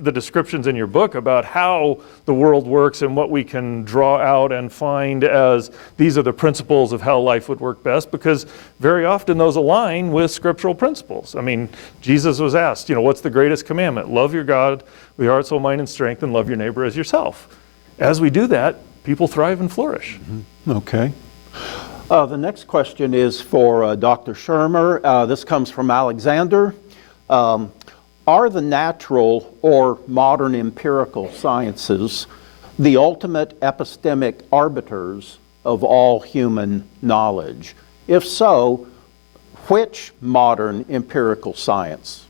the descriptions in your book about how the world works and what we can draw out and find as these are the principles of how life would work best, because very often those align with scriptural principles. Jesus was asked, what's the greatest commandment? Love your God with your heart, soul, mind, and strength, and love your neighbor as yourself. As we do that, people thrive and flourish. Mm-hmm. Okay. The next question is for Dr. Shermer. This comes from Alexander. Are the natural or modern empirical sciences the ultimate epistemic arbiters of all human knowledge? If so, which modern empirical science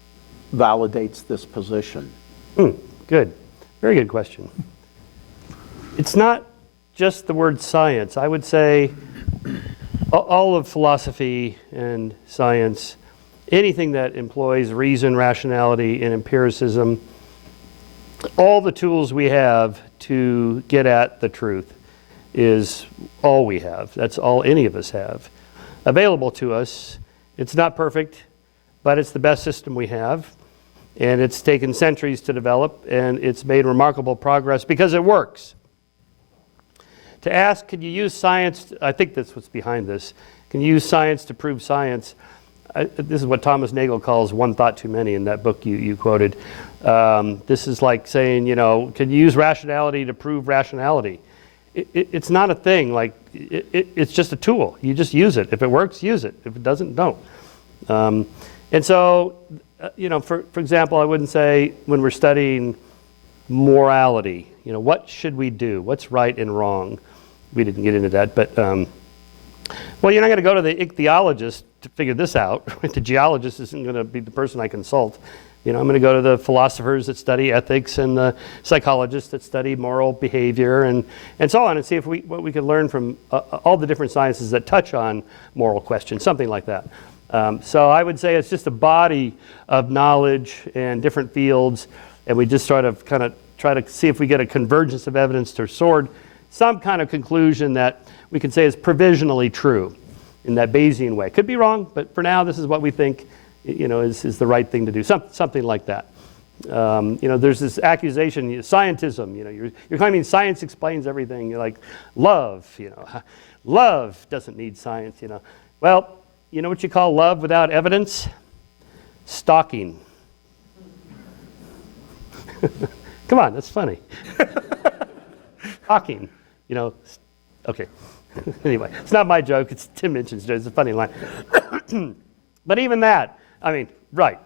validates this position? Good. Very good question. It's not just the word science. I would say all of philosophy and science, anything that employs reason, rationality, and empiricism, all the tools we have to get at the truth is all we have. That's all any of us have available to us. It's not perfect, but it's the best system we have. And it's taken centuries to develop, and it's made remarkable progress because it works. To ask, can you use science, I think that's what's behind this, can you use science to prove science? This is what Thomas Nagel calls one thought too many in that book you quoted. This is like saying, can you use rationality to prove rationality? It's not a thing. It's just a tool. You just use it. If it works, use it. If it doesn't, don't. And so, for example, I wouldn't say when we're studying morality, what should we do? What's right and wrong? We didn't get into that, but well, you're not going to go to the ichthyologist to figure this out. The geologist isn't going to be the person I consult. I'm going to go to the philosophers that study ethics and the psychologists that study moral behavior and so on, and see what we can learn from all the different sciences that touch on moral questions, something like that. So I would say it's just a body of knowledge and different fields, and we just try to see if we get a convergence of evidence toward some kind of conclusion that we can say is provisionally true in that Bayesian way. Could be wrong, but for now, this is what we think, is the right thing to do. Something like that. There's this accusation, scientism. You're claiming science explains everything. You're like love. Love doesn't need science. Well, you know what you call love without evidence? Stalking. Come on, that's funny. Stalking. Okay. Anyway, it's not my joke. It's Tim Minchin's joke. It's a funny line. But even that, right.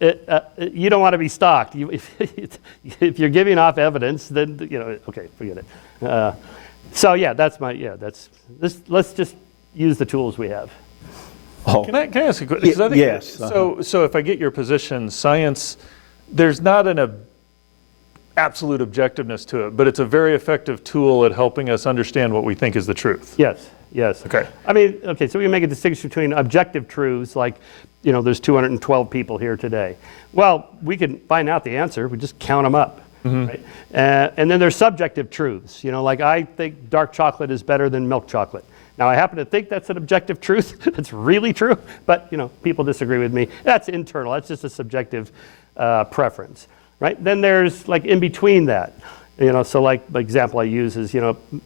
You don't want to be stalked. If you're giving off evidence, then, okay, forget it. So yeah, let's just use the tools we have. Can I ask a question? Yes. So if I get your position, science, there's not an absolute objectiveness to it, but it's a very effective tool at helping us understand what we think is the truth. Yes. Okay. So we can make a distinction between objective truths, like, there's 212 people here today. Well, we can find out the answer. We just count them up. Mm-hmm. Right? And then there's subjective truths. Like I think dark chocolate is better than milk chocolate. Now, I happen to think that's an objective truth. It's really true, but people disagree with me. That's internal. That's just a subjective preference, right? Then there's like in between that, So like the example I use is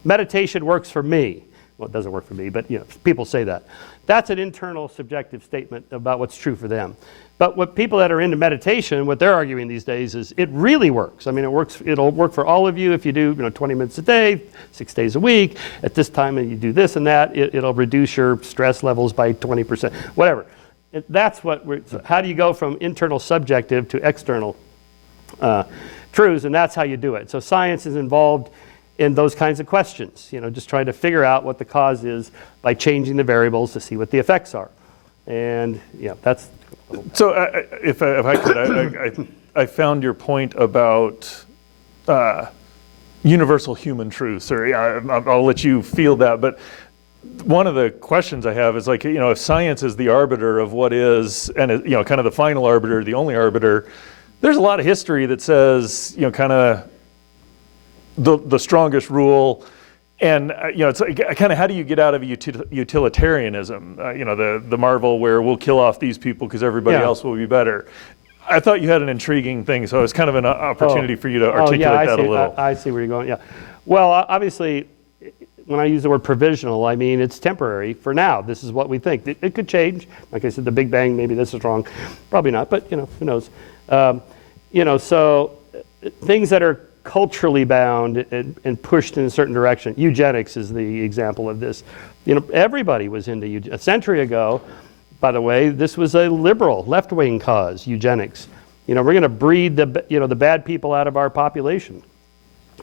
meditation works for me. Well, it doesn't work for me, but people say that. That's an internal subjective statement about what's true for them. But what people that are into meditation, what they're arguing these days is it really works. It'll work for all of you if you do 20 minutes a day, 6 days a week, at this time, and you do this and that, it'll reduce your stress levels by 20%, whatever. That's so how do you go from internal subjective to external truths, and that's how you do it. So science is involved in those kinds of questions, just trying to figure out what the cause is by changing the variables to see what the effects are. And that's... So if I could, I found your point about universal human truths, or I'll let you field that, but one of the questions I have is like, if science is the arbiter of what is, and kind of the final arbiter, the only arbiter, there's a lot of history that says, kind of the strongest rule. And it's like, kind of how do you get out of utilitarianism? The Marvel where we'll kill off these people because everybody else will be better. I thought you had an intriguing thing, so it's kind of an opportunity for you to articulate that a little. I see where you're going. Yeah. Well, obviously, when I use the word provisional, I mean it's temporary for now. This is what we think. It could change. Like I said, the Big Bang, maybe this is wrong. Probably not, but who knows? So things that are culturally bound and pushed in a certain direction. Eugenics is the example of this. Everybody was into a century ago. By the way, this was a liberal, left-wing cause, eugenics. We're going to breed the bad people out of our population.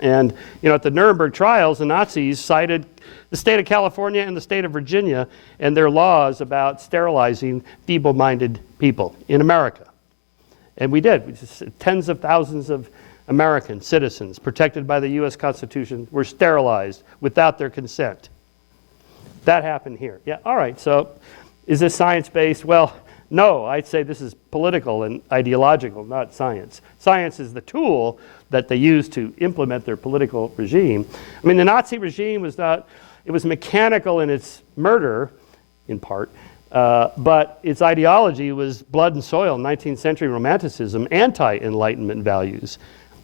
And at the Nuremberg trials, the Nazis cited the state of California and the state of Virginia and their laws about sterilizing feeble-minded people in America. And we did. Tens of thousands of American citizens protected by the U.S. Constitution were sterilized without their consent. That happened here. Yeah, all right, so is this science-based? Well, no, I'd say this is political and ideological, not science. Science is the tool that they use to implement their political regime. I mean, the Nazi regime was it was mechanical in its murder, in part, but its ideology was blood and soil, 19th century romanticism, anti-Enlightenment values.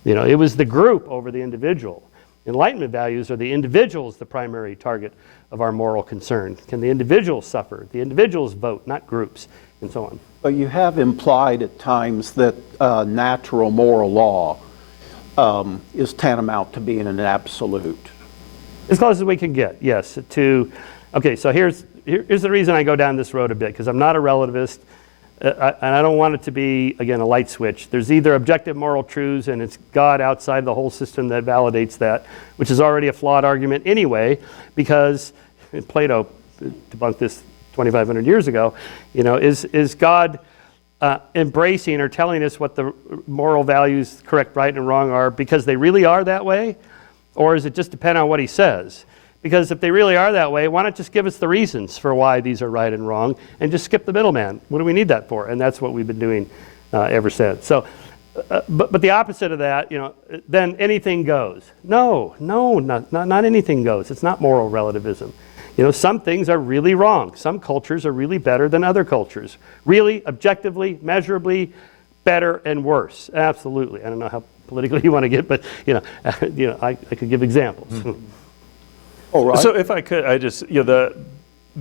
It was the group over the individual. Enlightenment values are the individuals the primary target of our moral concern. Can the individuals suffer? The individuals vote, not groups, and so on. But you have implied at times that natural moral law is tantamount to being an absolute. As close as we can get, yes. Okay, so here's the reason I go down this road a bit, because I'm not a relativist, and I don't want it to be, again, a light switch. There's either objective moral truths, and it's God outside the whole system that validates that, which is already a flawed argument anyway, because Plato debunked this 2,500 years ago. Is God embracing or telling us what the moral values, correct, right, and wrong are because they really are that way? Or does it just depend on what he says? Because if they really are that way, why not just give us the reasons for why these are right and wrong and just skip the middleman? What do we need that for? And that's what we've been doing ever since. So, but the opposite of that, then anything goes. No, not anything goes. It's not moral relativism. Some things are really wrong. Some cultures are really better than other cultures. Really, objectively, measurably better and worse. Absolutely. I don't know how politically you want to get, but I could give examples. All right. So if I could, I just, you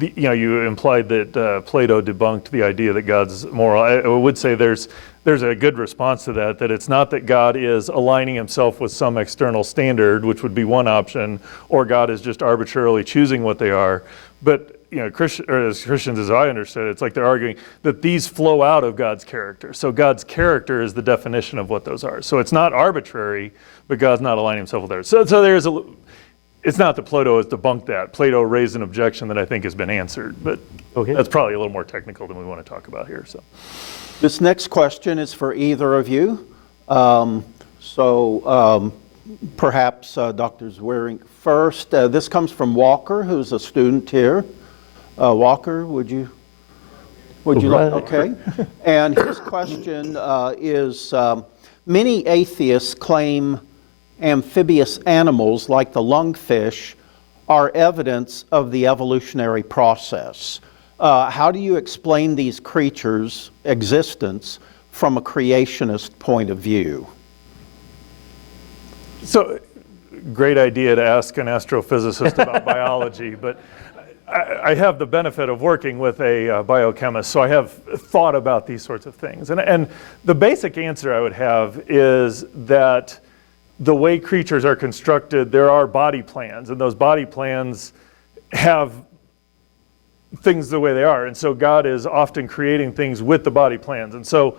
implied that Plato debunked the idea that God's moral. I would say there's a good response to that it's not that God is aligning himself with some external standard, which would be one option, or God is just arbitrarily choosing what they are. But as Christians, as I understood it, it's like they're arguing that these flow out of God's character. So God's character is the definition of what those are. So it's not arbitrary, but God's not aligning himself with theirs. So there's it's not that Plato has debunked that. Plato raised an objection that I think has been answered, but that's probably a little more technical than we want to talk about here. So this next question is for either of you. Perhaps Dr. Zwering first. This comes from Walker, who's a student here. Walker, would you like? Okay. And his question is, many atheists claim amphibious animals like the lungfish are evidence of the evolutionary process. How do you explain these creatures' existence from a creationist point of view? So, great idea to ask an astrophysicist about biology, but I have the benefit of working with a biochemist, so I have thought about these sorts of things. And the basic answer I would have is that the way creatures are constructed, there are body plans, and those body plans have things the way they are. And so God is often creating things with the body plans. And so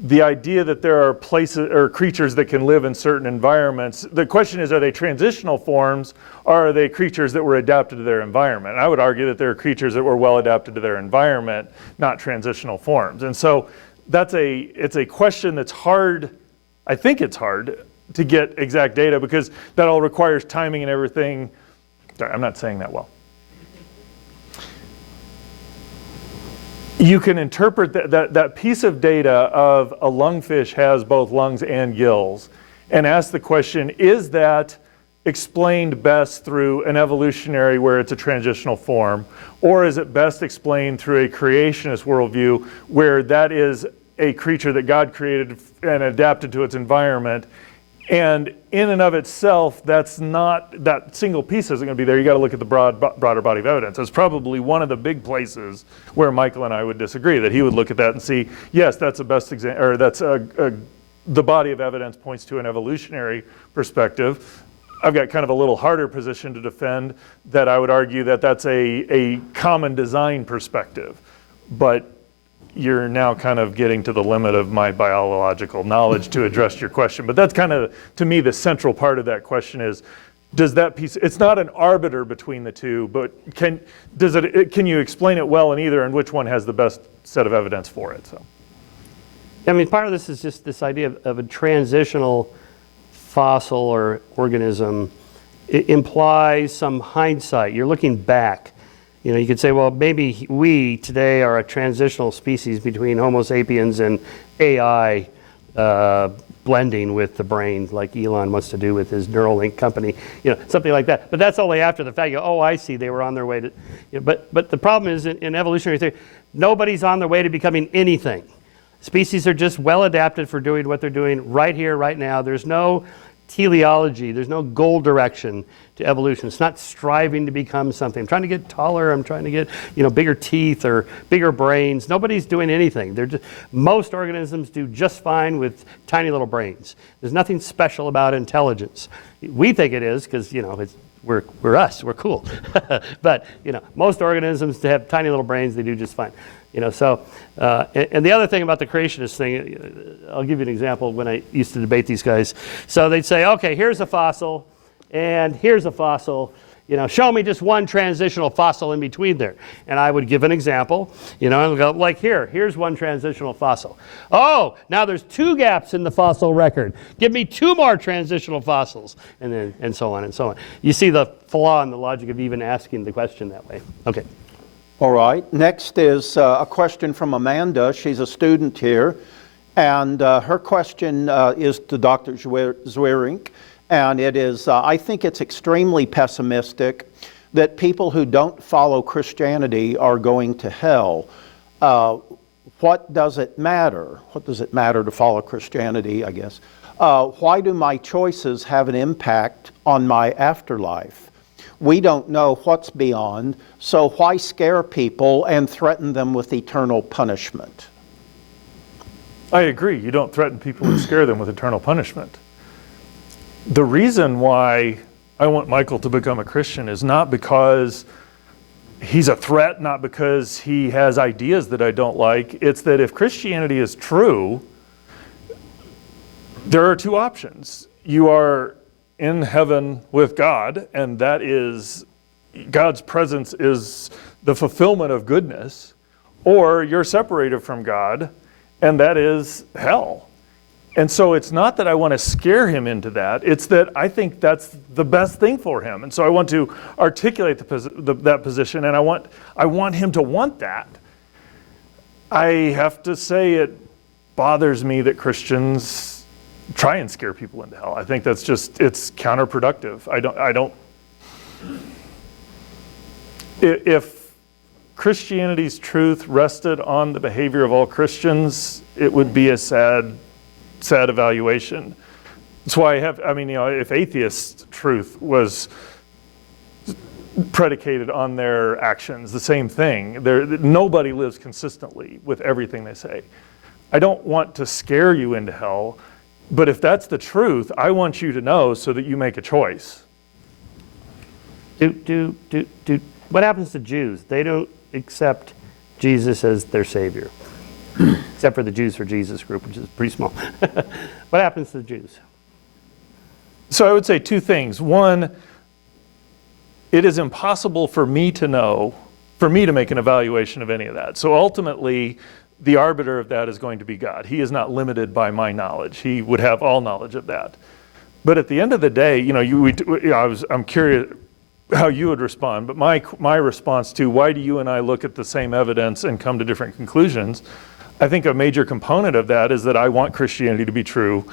the idea that there are places or creatures that can live in certain environments, the question is, are they transitional forms, or are they creatures that were adapted to their environment? And I would argue that there are creatures that were well adapted to their environment, not transitional forms. And so it's a question that's hard. I think it's hard to get exact data because that all requires timing and everything. Sorry, I'm not saying that well. You can interpret that piece of data of a lungfish has both lungs and gills and ask the question, is that explained best through an evolutionary where it's a transitional form, or is it best explained through a creationist worldview where that is a creature that God created and adapted to its environment, and in and of itself, that's not, that single piece isn't going to be there. You got to look at the broader body of evidence. That's probably one of the big places where Michael and I would disagree, that he would look at that and see, yes, that's the best example, or that's the body of evidence points to an evolutionary perspective. I've got kind of a little harder position to defend that I would argue that that's a common design perspective. But you're now kind of getting to the limit of my biological knowledge to address your question. But that's kind of, to me, the central part of that question is, does that piece, it's not an arbiter between the two, but can you explain it well in either, and which one has the best set of evidence for it? So, I mean, part of this is just this idea of a transitional fossil or organism. It implies some hindsight. You're looking back. You know, you could say, well, maybe we today are a transitional species between Homo sapiens and AI blending with the brain, like Elon wants to do with his Neuralink company, you know, something like that. But that's only after the fact. You go, oh, I see, they were on their way to. You know, but the problem is in evolutionary theory, nobody's on their way to becoming anything. Species are just well adapted for doing what they're doing right here, right now. There's no teleology, there's no goal direction to evolution. It's not striving to become something. I'm trying to get taller, I'm trying to get, you know, bigger teeth or bigger brains. Nobody's doing anything. Most organisms do just fine with tiny little brains. There's nothing special about intelligence. We think it is because, you know, we're us, we're cool. But, you know, most organisms that have tiny little brains, they do just fine. You know, so, and the other thing about the creationist thing, I'll give you an example when I used to debate these guys. So they'd say, okay, here's a fossil, and here's a fossil. You know, show me just one transitional fossil in between there. And I would give an example, you know, and go, like here's one transitional fossil. Oh, now there's 2 gaps in the fossil record. Give me 2 more transitional fossils, and so on and so on. You see the flaw in the logic of even asking the question that way. Okay. All right. Next is a question from Amanda. She's a student here. And her question is to Dr. Zwierink. And it is, I think it's extremely pessimistic that people who don't follow Christianity are going to hell. What does it matter? What does it matter to follow Christianity, I guess? Why do my choices have an impact on my afterlife? We don't know what's beyond, so why scare people and threaten them with eternal punishment? I agree. You don't threaten people and scare them with eternal punishment. The reason why I want Michael to become a Christian is not because he's a threat, not because he has ideas that I don't like. It's that if Christianity is true, there are 2 options. You are in heaven with God, and that is, God's presence is the fulfillment of goodness, or you're separated from God, and that is hell. And so it's not that I want to scare him into that, it's that I think that's the best thing for him. And so I want to articulate that position, and I want him to want that. I have to say it bothers me that Christians try and scare people into hell. I think that's just, it's counterproductive. If Christianity's truth rested on the behavior of all Christians, it would be a sad evaluation. That's why if atheist truth was predicated on their actions, the same thing. Nobody lives consistently with everything they say. I don't want to scare you into hell, but if that's the truth, I want you to know so that you make a choice. What happens to Jews? They don't accept Jesus as their Savior, except for the Jews for Jesus group, which is pretty small. What happens to the Jews? So I would say 2 things. One, it is impossible for me to make an evaluation of any of that. So ultimately, the arbiter of that is going to be God. He is not limited by my knowledge. He would have all knowledge of that. But at the end of the day, you know, I'm curious how you would respond. But my response to why do you and I look at the same evidence and come to different conclusions? I think a major component of that is that I want Christianity to be true,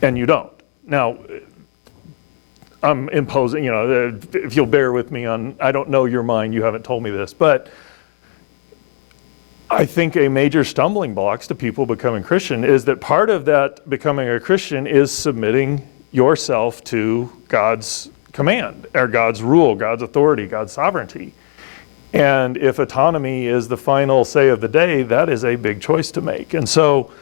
and you don't. Now, I'm imposing. You know, if you'll bear with me on, I don't know your mind. You haven't told me this, but I think a major stumbling blocks to people becoming Christian is that part of that becoming a Christian is submitting yourself to God's command, or God's rule, God's authority, God's sovereignty. And if autonomy is the final say of the day, that is a big choice to make. And so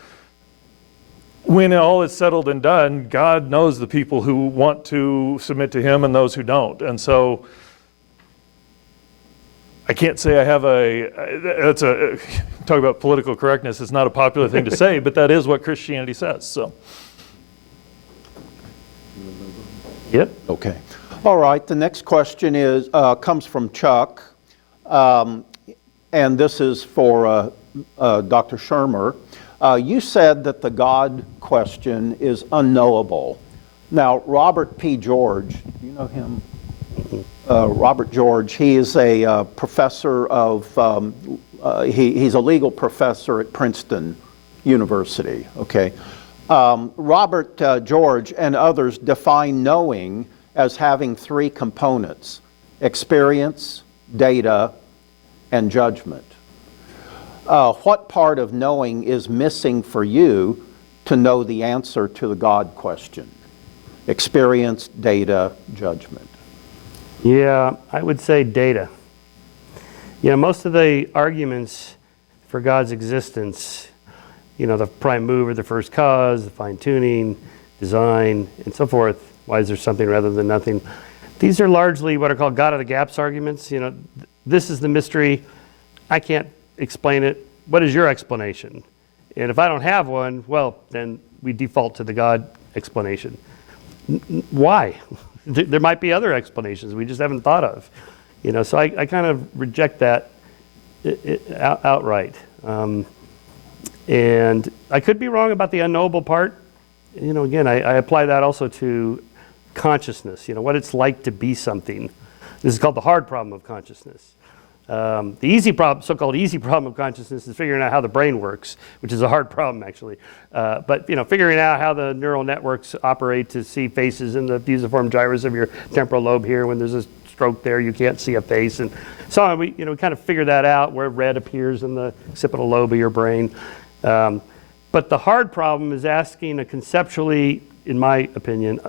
when all is settled and done, God knows the people who want to submit to him and those who don't. And so I can't say I have talk about political correctness, it's not a popular thing to say, but that is what Christianity says, so. Yep. Okay. All right, the next question comes from Chuck, and this is for Dr. Shermer. You said that the God question is unknowable. Now, Robert P. George, do you know him? Robert George, he is a professor of, he's a legal professor at Princeton University, okay? Robert George and others define knowing as having three components: experience, data, and judgment. What part of knowing is missing for you to know the answer to the God question? Experience, data, judgment. Yeah, I would say data. You know, most of the arguments for God's existence, you know, the prime mover, the first cause, the fine-tuning, design, and so forth, why is there something rather than nothing? These are largely what are called God of the gaps arguments. You know, this is the mystery. I can't explain it. What is your explanation? And if I don't have one, well, then we default to the God explanation. Why? There might be other explanations we just haven't thought of. You know, so I kind of reject that outright. And I could be wrong about the unknowable part. You know, again, I apply that also to consciousness, you know, what it's like to be something. This is called the hard problem of consciousness. The easy problem, so-called easy problem of consciousness, is figuring out how the brain works, which is a hard problem actually. But you know, figuring out how the neural networks operate to see faces in the fusiform gyrus of your temporal lobe here. When there's a stroke there, you can't see a face, and so on. We kind of figure that out where red appears in the occipital lobe of your brain. But the hard problem is asking a conceptually, in my opinion,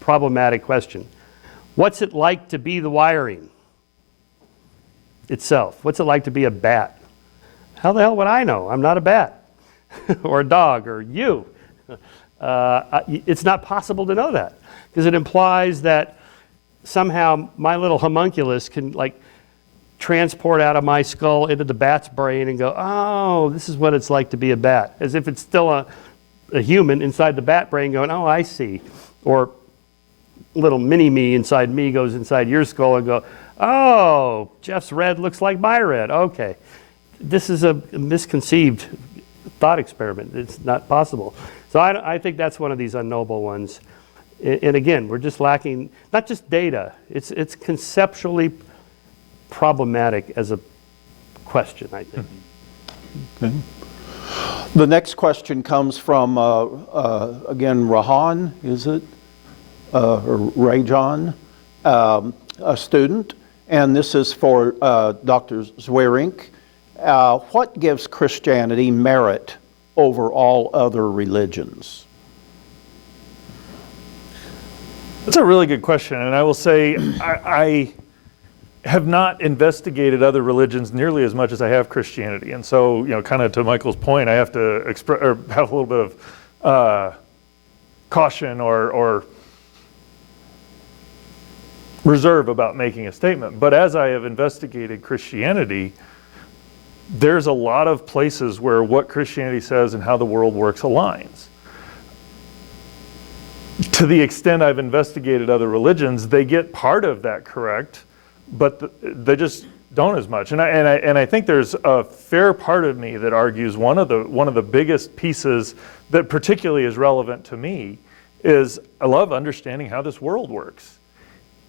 problematic question. What's it like to be the wiring itself? What's it like to be a bat? How the hell would I know? I'm not a bat or a dog or you. It's not possible to know that because it implies that somehow my little homunculus can like transport out of my skull into the bat's brain and go, oh, this is what it's like to be a bat, as if it's still a human inside the bat brain going, oh, I see. Or little mini me inside me goes inside your skull and go, oh, Jeff's red looks like my red. Okay. This is a misconceived thought experiment. It's not possible. So I think that's one of these unknowable ones. And again, we're just lacking, not just data, it's conceptually problematic as a question, I think. Okay. The next question comes from, again, Rahan, is it? Or Rajan, a student. And this is for Dr. Zweerink. What gives Christianity merit over all other religions? That's a really good question, and I will say I have not investigated other religions nearly as much as I have Christianity, and so kind of to Michael's point, I have to have a little bit of caution or reserve about making a statement. But as I have investigated Christianity, there's a lot of places where what Christianity says and how the world works aligns. To the extent I've investigated other religions, they get part of that correct, but they just don't as much. And I think there's a fair part of me that argues one of the biggest pieces that particularly is relevant to me is I love understanding how this world works.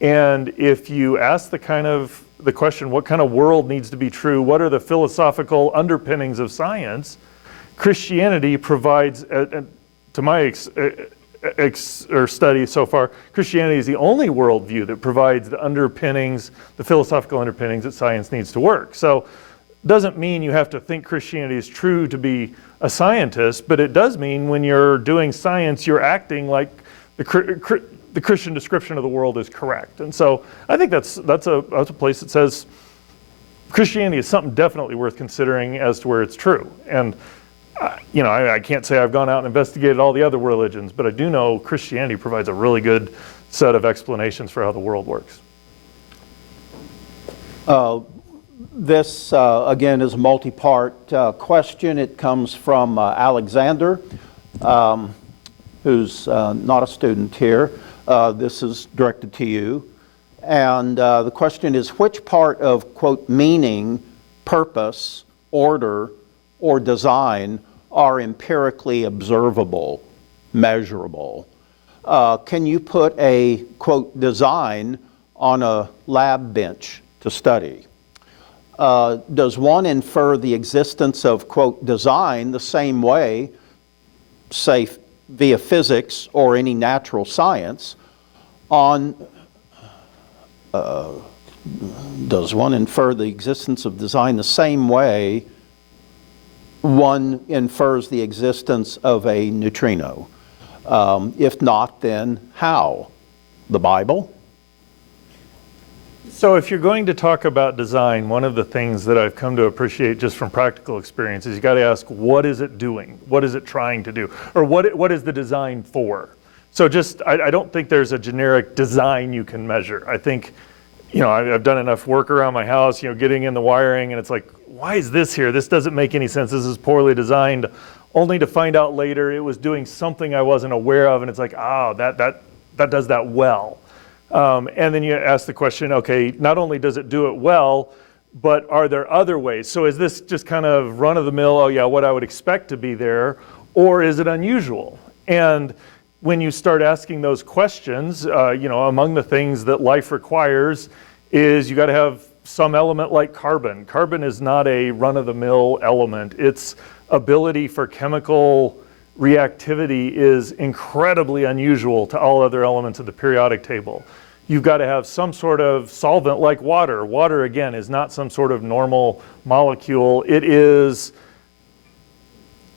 And if you ask the question, what kind of world needs to be true? What are the philosophical underpinnings of science? Christianity provides, to my study so far, Christianity is the only worldview that provides the underpinnings, the philosophical underpinnings that science needs to work. So it doesn't mean you have to think Christianity is true to be a scientist, but it does mean when you're doing science, you're acting like the Christian description of the world is correct. And so I think that's a place that says Christianity is something definitely worth considering as to where it's true. And I can't say I've gone out and investigated all the other religions, but I do know Christianity provides a really good set of explanations for how the world works. This, again, is a multi-part question. It comes from Alexander, who's not a student here. This is directed to you. And the question is, which part of, quote, meaning, purpose, order, or design are empirically observable, measurable? Can you put a, quote, design on a lab bench to study? Does one infer the existence of, quote, design the same way, say, via physics or any natural science, does one infer the existence of design the same way one infers the existence of a neutrino? If not, then how? The Bible? So if you're going to talk about design, one of the things that I've come to appreciate just from practical experience is you got to ask, what is it doing? What is it trying to do? Or what is the design for? So just, I don't think there's a generic design you can measure. I think, I've done enough work around my house, getting in the wiring, and it's like, why is this here? This doesn't make any sense. This is poorly designed, only to find out later it was doing something I wasn't aware of, and it's like, that does that well. And then you ask the question, okay, not only does it do it well, but are there other ways? So is this just kind of run-of-the-mill, what I would expect to be there, or is it unusual? And when you start asking those questions, among the things that life requires is you got to have some element like carbon. Carbon is not a run-of-the-mill element. Its ability for chemical reactivity is incredibly unusual to all other elements of the periodic table. You've got to have some sort of solvent like water. Water, again, is not some sort of normal molecule. It is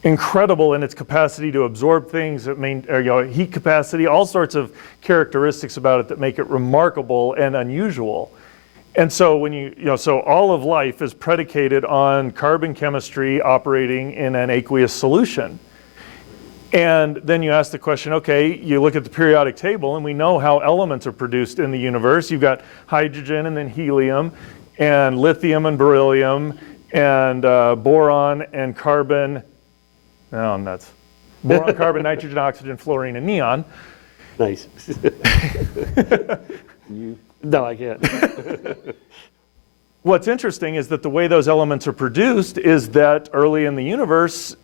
incredible in its capacity to absorb things, heat capacity, all sorts of characteristics about it that make it remarkable and unusual. And so when so all of life is predicated on carbon chemistry operating in an aqueous solution. And then you ask the question, okay, you look at the periodic table and we know how elements are produced in the universe. You've got hydrogen and then helium and lithium and beryllium and boron and carbon. No, I'm nuts. Boron, carbon, nitrogen, oxygen, fluorine, and neon. Nice. No, I can't. What's interesting is that the way those elements are produced is that early in the universe,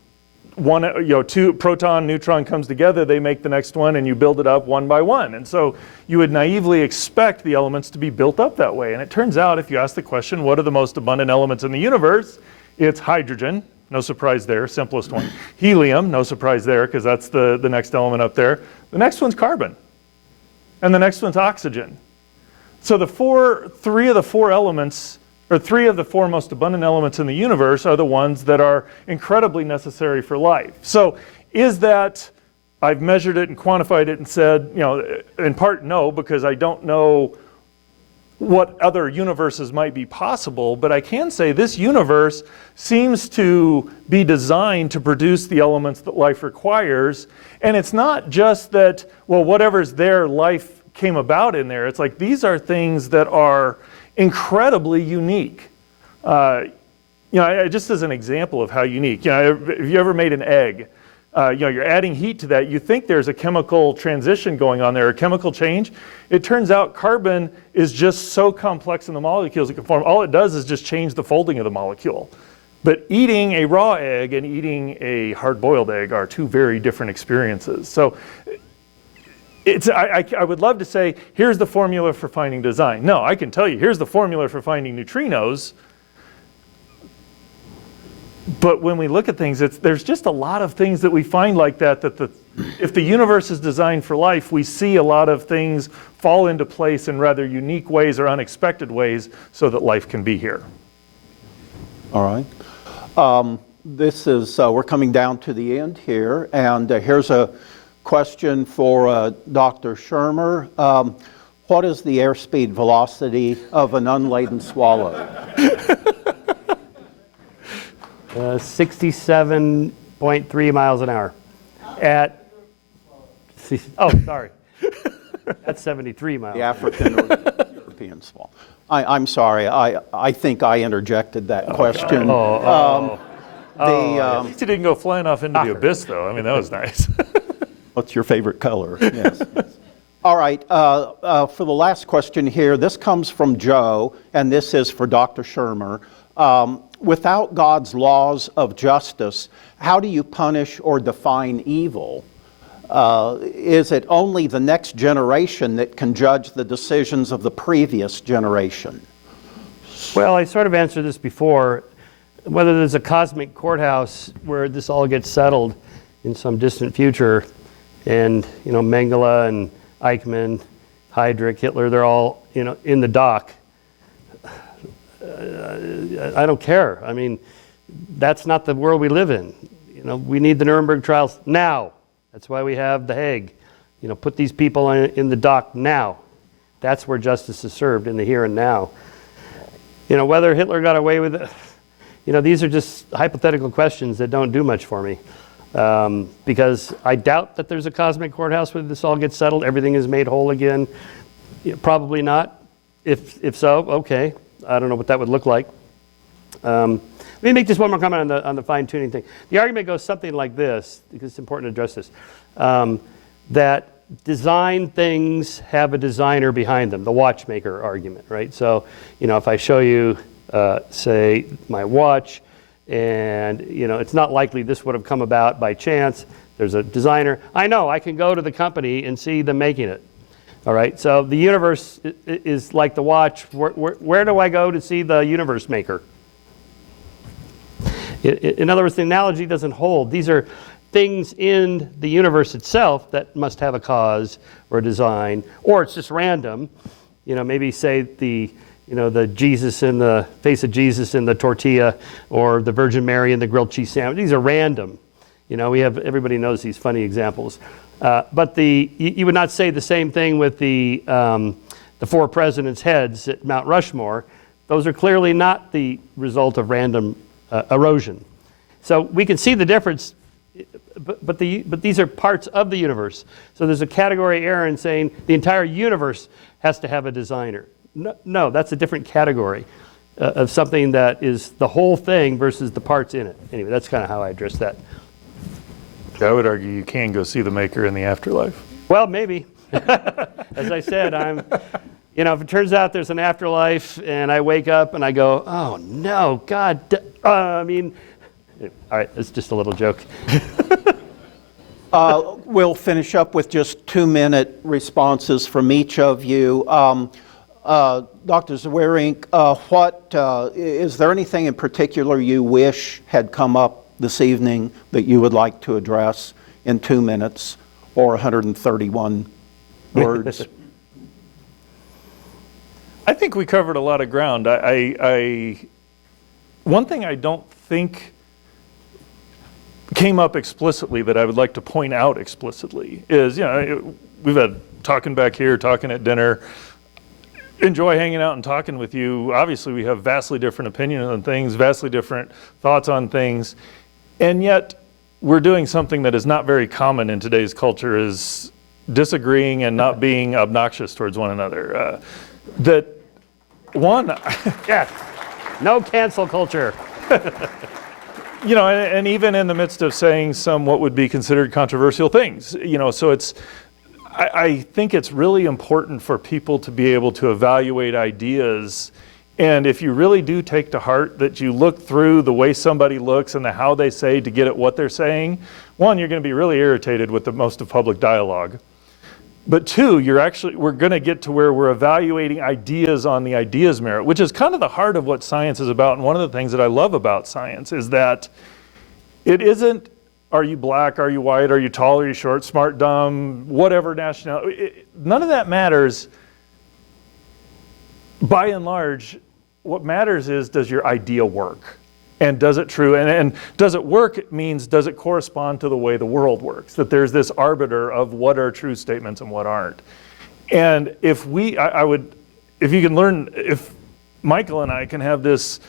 two proton, neutron comes together, they make the next one, and you build it up one by one. And so you would naively expect the elements to be built up that way. And it turns out, if you ask the question, what are the most abundant elements in the universe? It's hydrogen, no surprise there, simplest one. Helium, no surprise there, because that's the next element up there. The next one's carbon. And the next one's oxygen. So three of the four most abundant elements in the universe are the ones that are incredibly necessary for life. So is that, I've measured it and quantified it and said, in part no, because I don't know what other universes might be possible, but I can say this universe seems to be designed to produce the elements that life requires. And it's not just that, whatever's there, life came about in there. It's like these are things that are incredibly unique. Just as an example of how unique, if you ever made an egg, you're adding heat to that, you think there's a chemical transition going on there, a chemical change. It turns out carbon is just so complex in the molecules it can form. All it does is just change the folding of the molecule. But eating a raw egg and eating a hard-boiled egg are two very different experiences. So I would love to say, here's the formula for finding design. No, I can tell you, here's the formula for finding neutrinos. But when we look at things, there's just a lot of things that we find like that if the universe is designed for life, we see a lot of things fall into place in rather unique ways or unexpected ways so that life can be here. All right. We're coming down to the end here, and here's a question for Dr. Shermer. What is the airspeed velocity of an unladen swallow? 67.3 miles an hour. Sorry. That's 73 miles. The African or European swallow. I'm sorry. I think I interjected that question. At least he didn't go flying off into the abyss, though. I mean, that was nice. What's your favorite color? Yes. All right. For the last question here, this comes from Joe, and this is for Dr. Shermer. Without God's laws of justice, how do you punish or define evil? Is it only the next generation that can judge the decisions of the previous generation? Well, I sort of answered this before. Whether there's a cosmic courthouse where this all gets settled in some distant future, and Mengele and Eichmann, Heydrich, Hitler, they're all in the dock. I don't care. I mean, that's not the world we live in. We need the Nuremberg trials now. That's why we have the Hague. Put these people in the dock now. That's where justice is served, in the here and now. Whether Hitler got away with it, these are just hypothetical questions that don't do much for me. Because I doubt that there's a cosmic courthouse where this all gets settled, everything is made whole again. Probably not. If so, okay. I don't know what that would look like. Let me make just one more comment on the fine-tuning thing. The argument goes something like this, because it's important to address this, that design things have a designer behind them, the watchmaker argument, right? So, if I show you, say, my watch, and it's not likely this would have come about by chance. There's a designer. I know, I can go to the company and see them making it. All right, so the universe is like the watch. Where do I go to see the universe maker? In other words, the analogy doesn't hold. These are things in the universe itself that must have a cause or a design, or it's just random. Maybe say the Jesus in the face of Jesus in the tortilla, or the Virgin Mary in the grilled cheese sandwich. These are random. Everybody knows these funny examples. But you would not say the same thing with the four presidents' heads at Mount Rushmore. Those are clearly not the result of random erosion. So we can see the difference, but these are parts of the universe. So there's a category error in saying the entire universe has to have a designer. No, that's a different category of something that is the whole thing versus the parts in it. Anyway, that's kind of how I address that. I would argue you can go see the maker in the afterlife. Well, maybe. As I said, if it turns out there's an afterlife and I wake up and I go, oh no, God, all right, it's just a little joke. We'll finish up with just 2-minute responses from each of you. Dr. Zweerink, is there anything in particular you wish had come up this evening that you would like to address in 2 minutes or 131 words? I think we covered a lot of ground. One thing I don't think came up explicitly that I would like to point out explicitly is, we've had talking back here, talking at dinner, enjoy hanging out and talking with you. Obviously, we have vastly different opinions on things, vastly different thoughts on things, and yet we're doing something that is not very common in today's culture, is disagreeing and not being obnoxious towards one another. Yes, no cancel culture. And even in the midst of saying some what would be considered controversial things, so I think it's really important for people to be able to evaluate ideas. And if you really do take to heart that you look through the way somebody looks and how they say to get at what they're saying, one, you're going to be really irritated with the most of public dialogue. But two, we're going to get to where we're evaluating ideas on the ideas merit, which is kind of the heart of what science is about. And one of the things that I love about science is that it isn't, are you black, are you white, are you tall, are you short, smart, dumb, whatever nationality. None of that matters. By and large, what matters is, does your idea work? And does it true? And does it work? It means, does it correspond to the way the world works? That there's this arbiter of what are true statements and what aren't. And if Michael and I can have this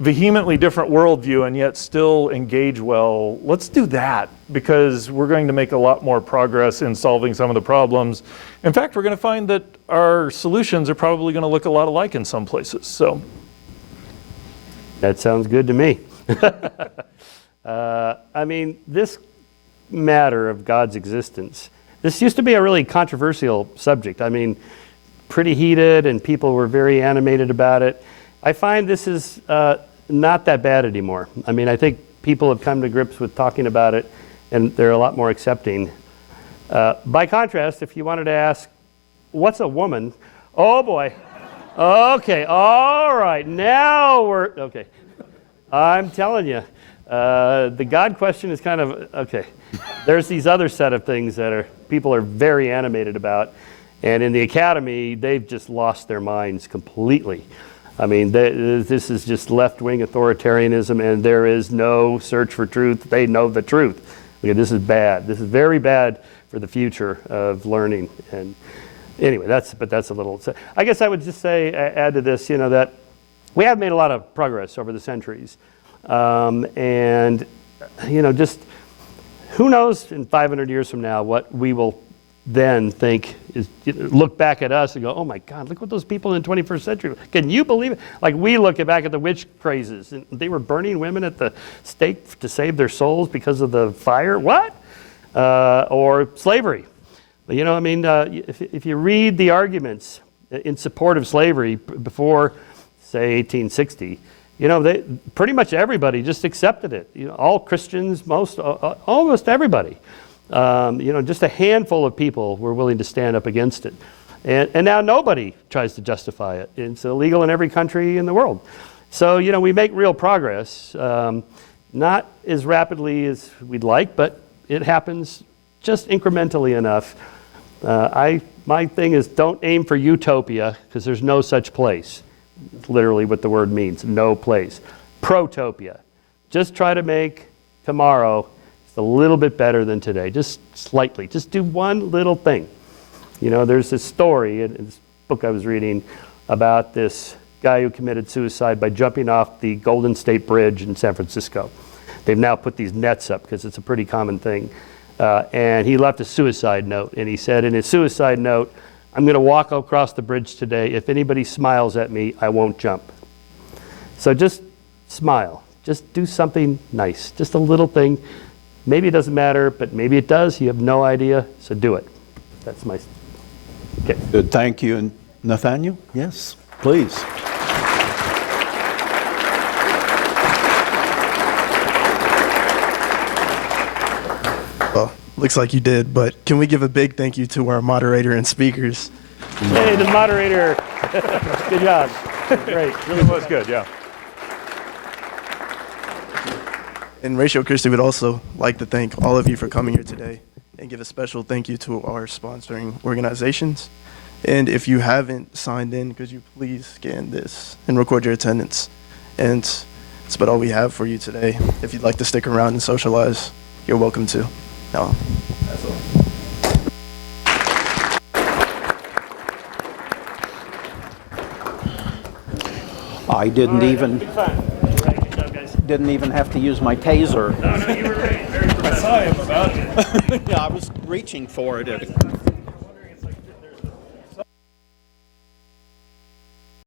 vehemently different worldview and yet still engage well, let's do that, because we're going to make a lot more progress in solving some of the problems. In fact, we're going to find that our solutions are probably going to look a lot alike in some places. So That sounds good to me. I mean, this matter of God's existence, this used to be a really controversial subject. I mean, pretty heated, and people were very animated about it. I find this is not that bad anymore. I mean, I think people have come to grips with talking about it, and they're a lot more accepting. By contrast, if you wanted to ask, what's a woman? Oh boy. Okay, all right, now we're, okay. I'm telling you, the God question is kind of, okay. There's these other set of things that people are very animated about, and in the academy, they've just lost their minds completely. I mean, this is just left-wing authoritarianism, and there is no search for truth. They know the truth. Okay, this is bad. This is very bad for the future of learning. And anyway, that's a little. I guess I would just say, add to this, that we have made a lot of progress over the centuries, and just who knows in 500 years from now what we will then think is, look back at us and go, oh my God, look what those people in the 21st century, can you believe it? Like we look back at the witch crazes, and they were burning women at the stake to save their souls because of the fire, what? Or slavery. If you read the arguments in support of slavery before, say, 1860, they pretty much everybody just accepted it. All Christians, almost everybody. Just a handful of people were willing to stand up against it. And now nobody tries to justify it. It's illegal in every country in the world. So, we make real progress, not as rapidly as we'd like, but it happens just incrementally enough. My thing is don't aim for utopia, because there's no such place. It's literally what the word means, no place. Protopia. Just try to make tomorrow a little bit better than today, just slightly. Just do one little thing. There's this story in this book I was reading about this guy who committed suicide by jumping off the Golden State Bridge in San Francisco. They've now put these nets up because it's a pretty common thing. And he left a suicide note, and he said in his suicide note, I'm going to walk across the bridge today. If anybody smiles at me, I won't jump. So just smile. Just do something nice. Just a little thing. Maybe it doesn't matter, but maybe it does. You have no idea, so do it. That's my... Okay. Good, thank you. And Nathaniel? Yes, please. Well, looks like you did, but can we give a big thank you to our moderator and speakers? Hey, the moderator. Good job. Great. really was good, yeah. And Ratio Christie would also like to thank all of you for coming here today and give a special thank you to our sponsoring organizations. And if you haven't signed in, could you please scan this and record your attendance? And that's about all we have for you today. If you'd like to stick around and socialize, you're welcome to. Now, that's all. I didn't even Good job, guys. have to use my taser. No, you were great. Very I saw him about it. Yeah, I was reaching for it at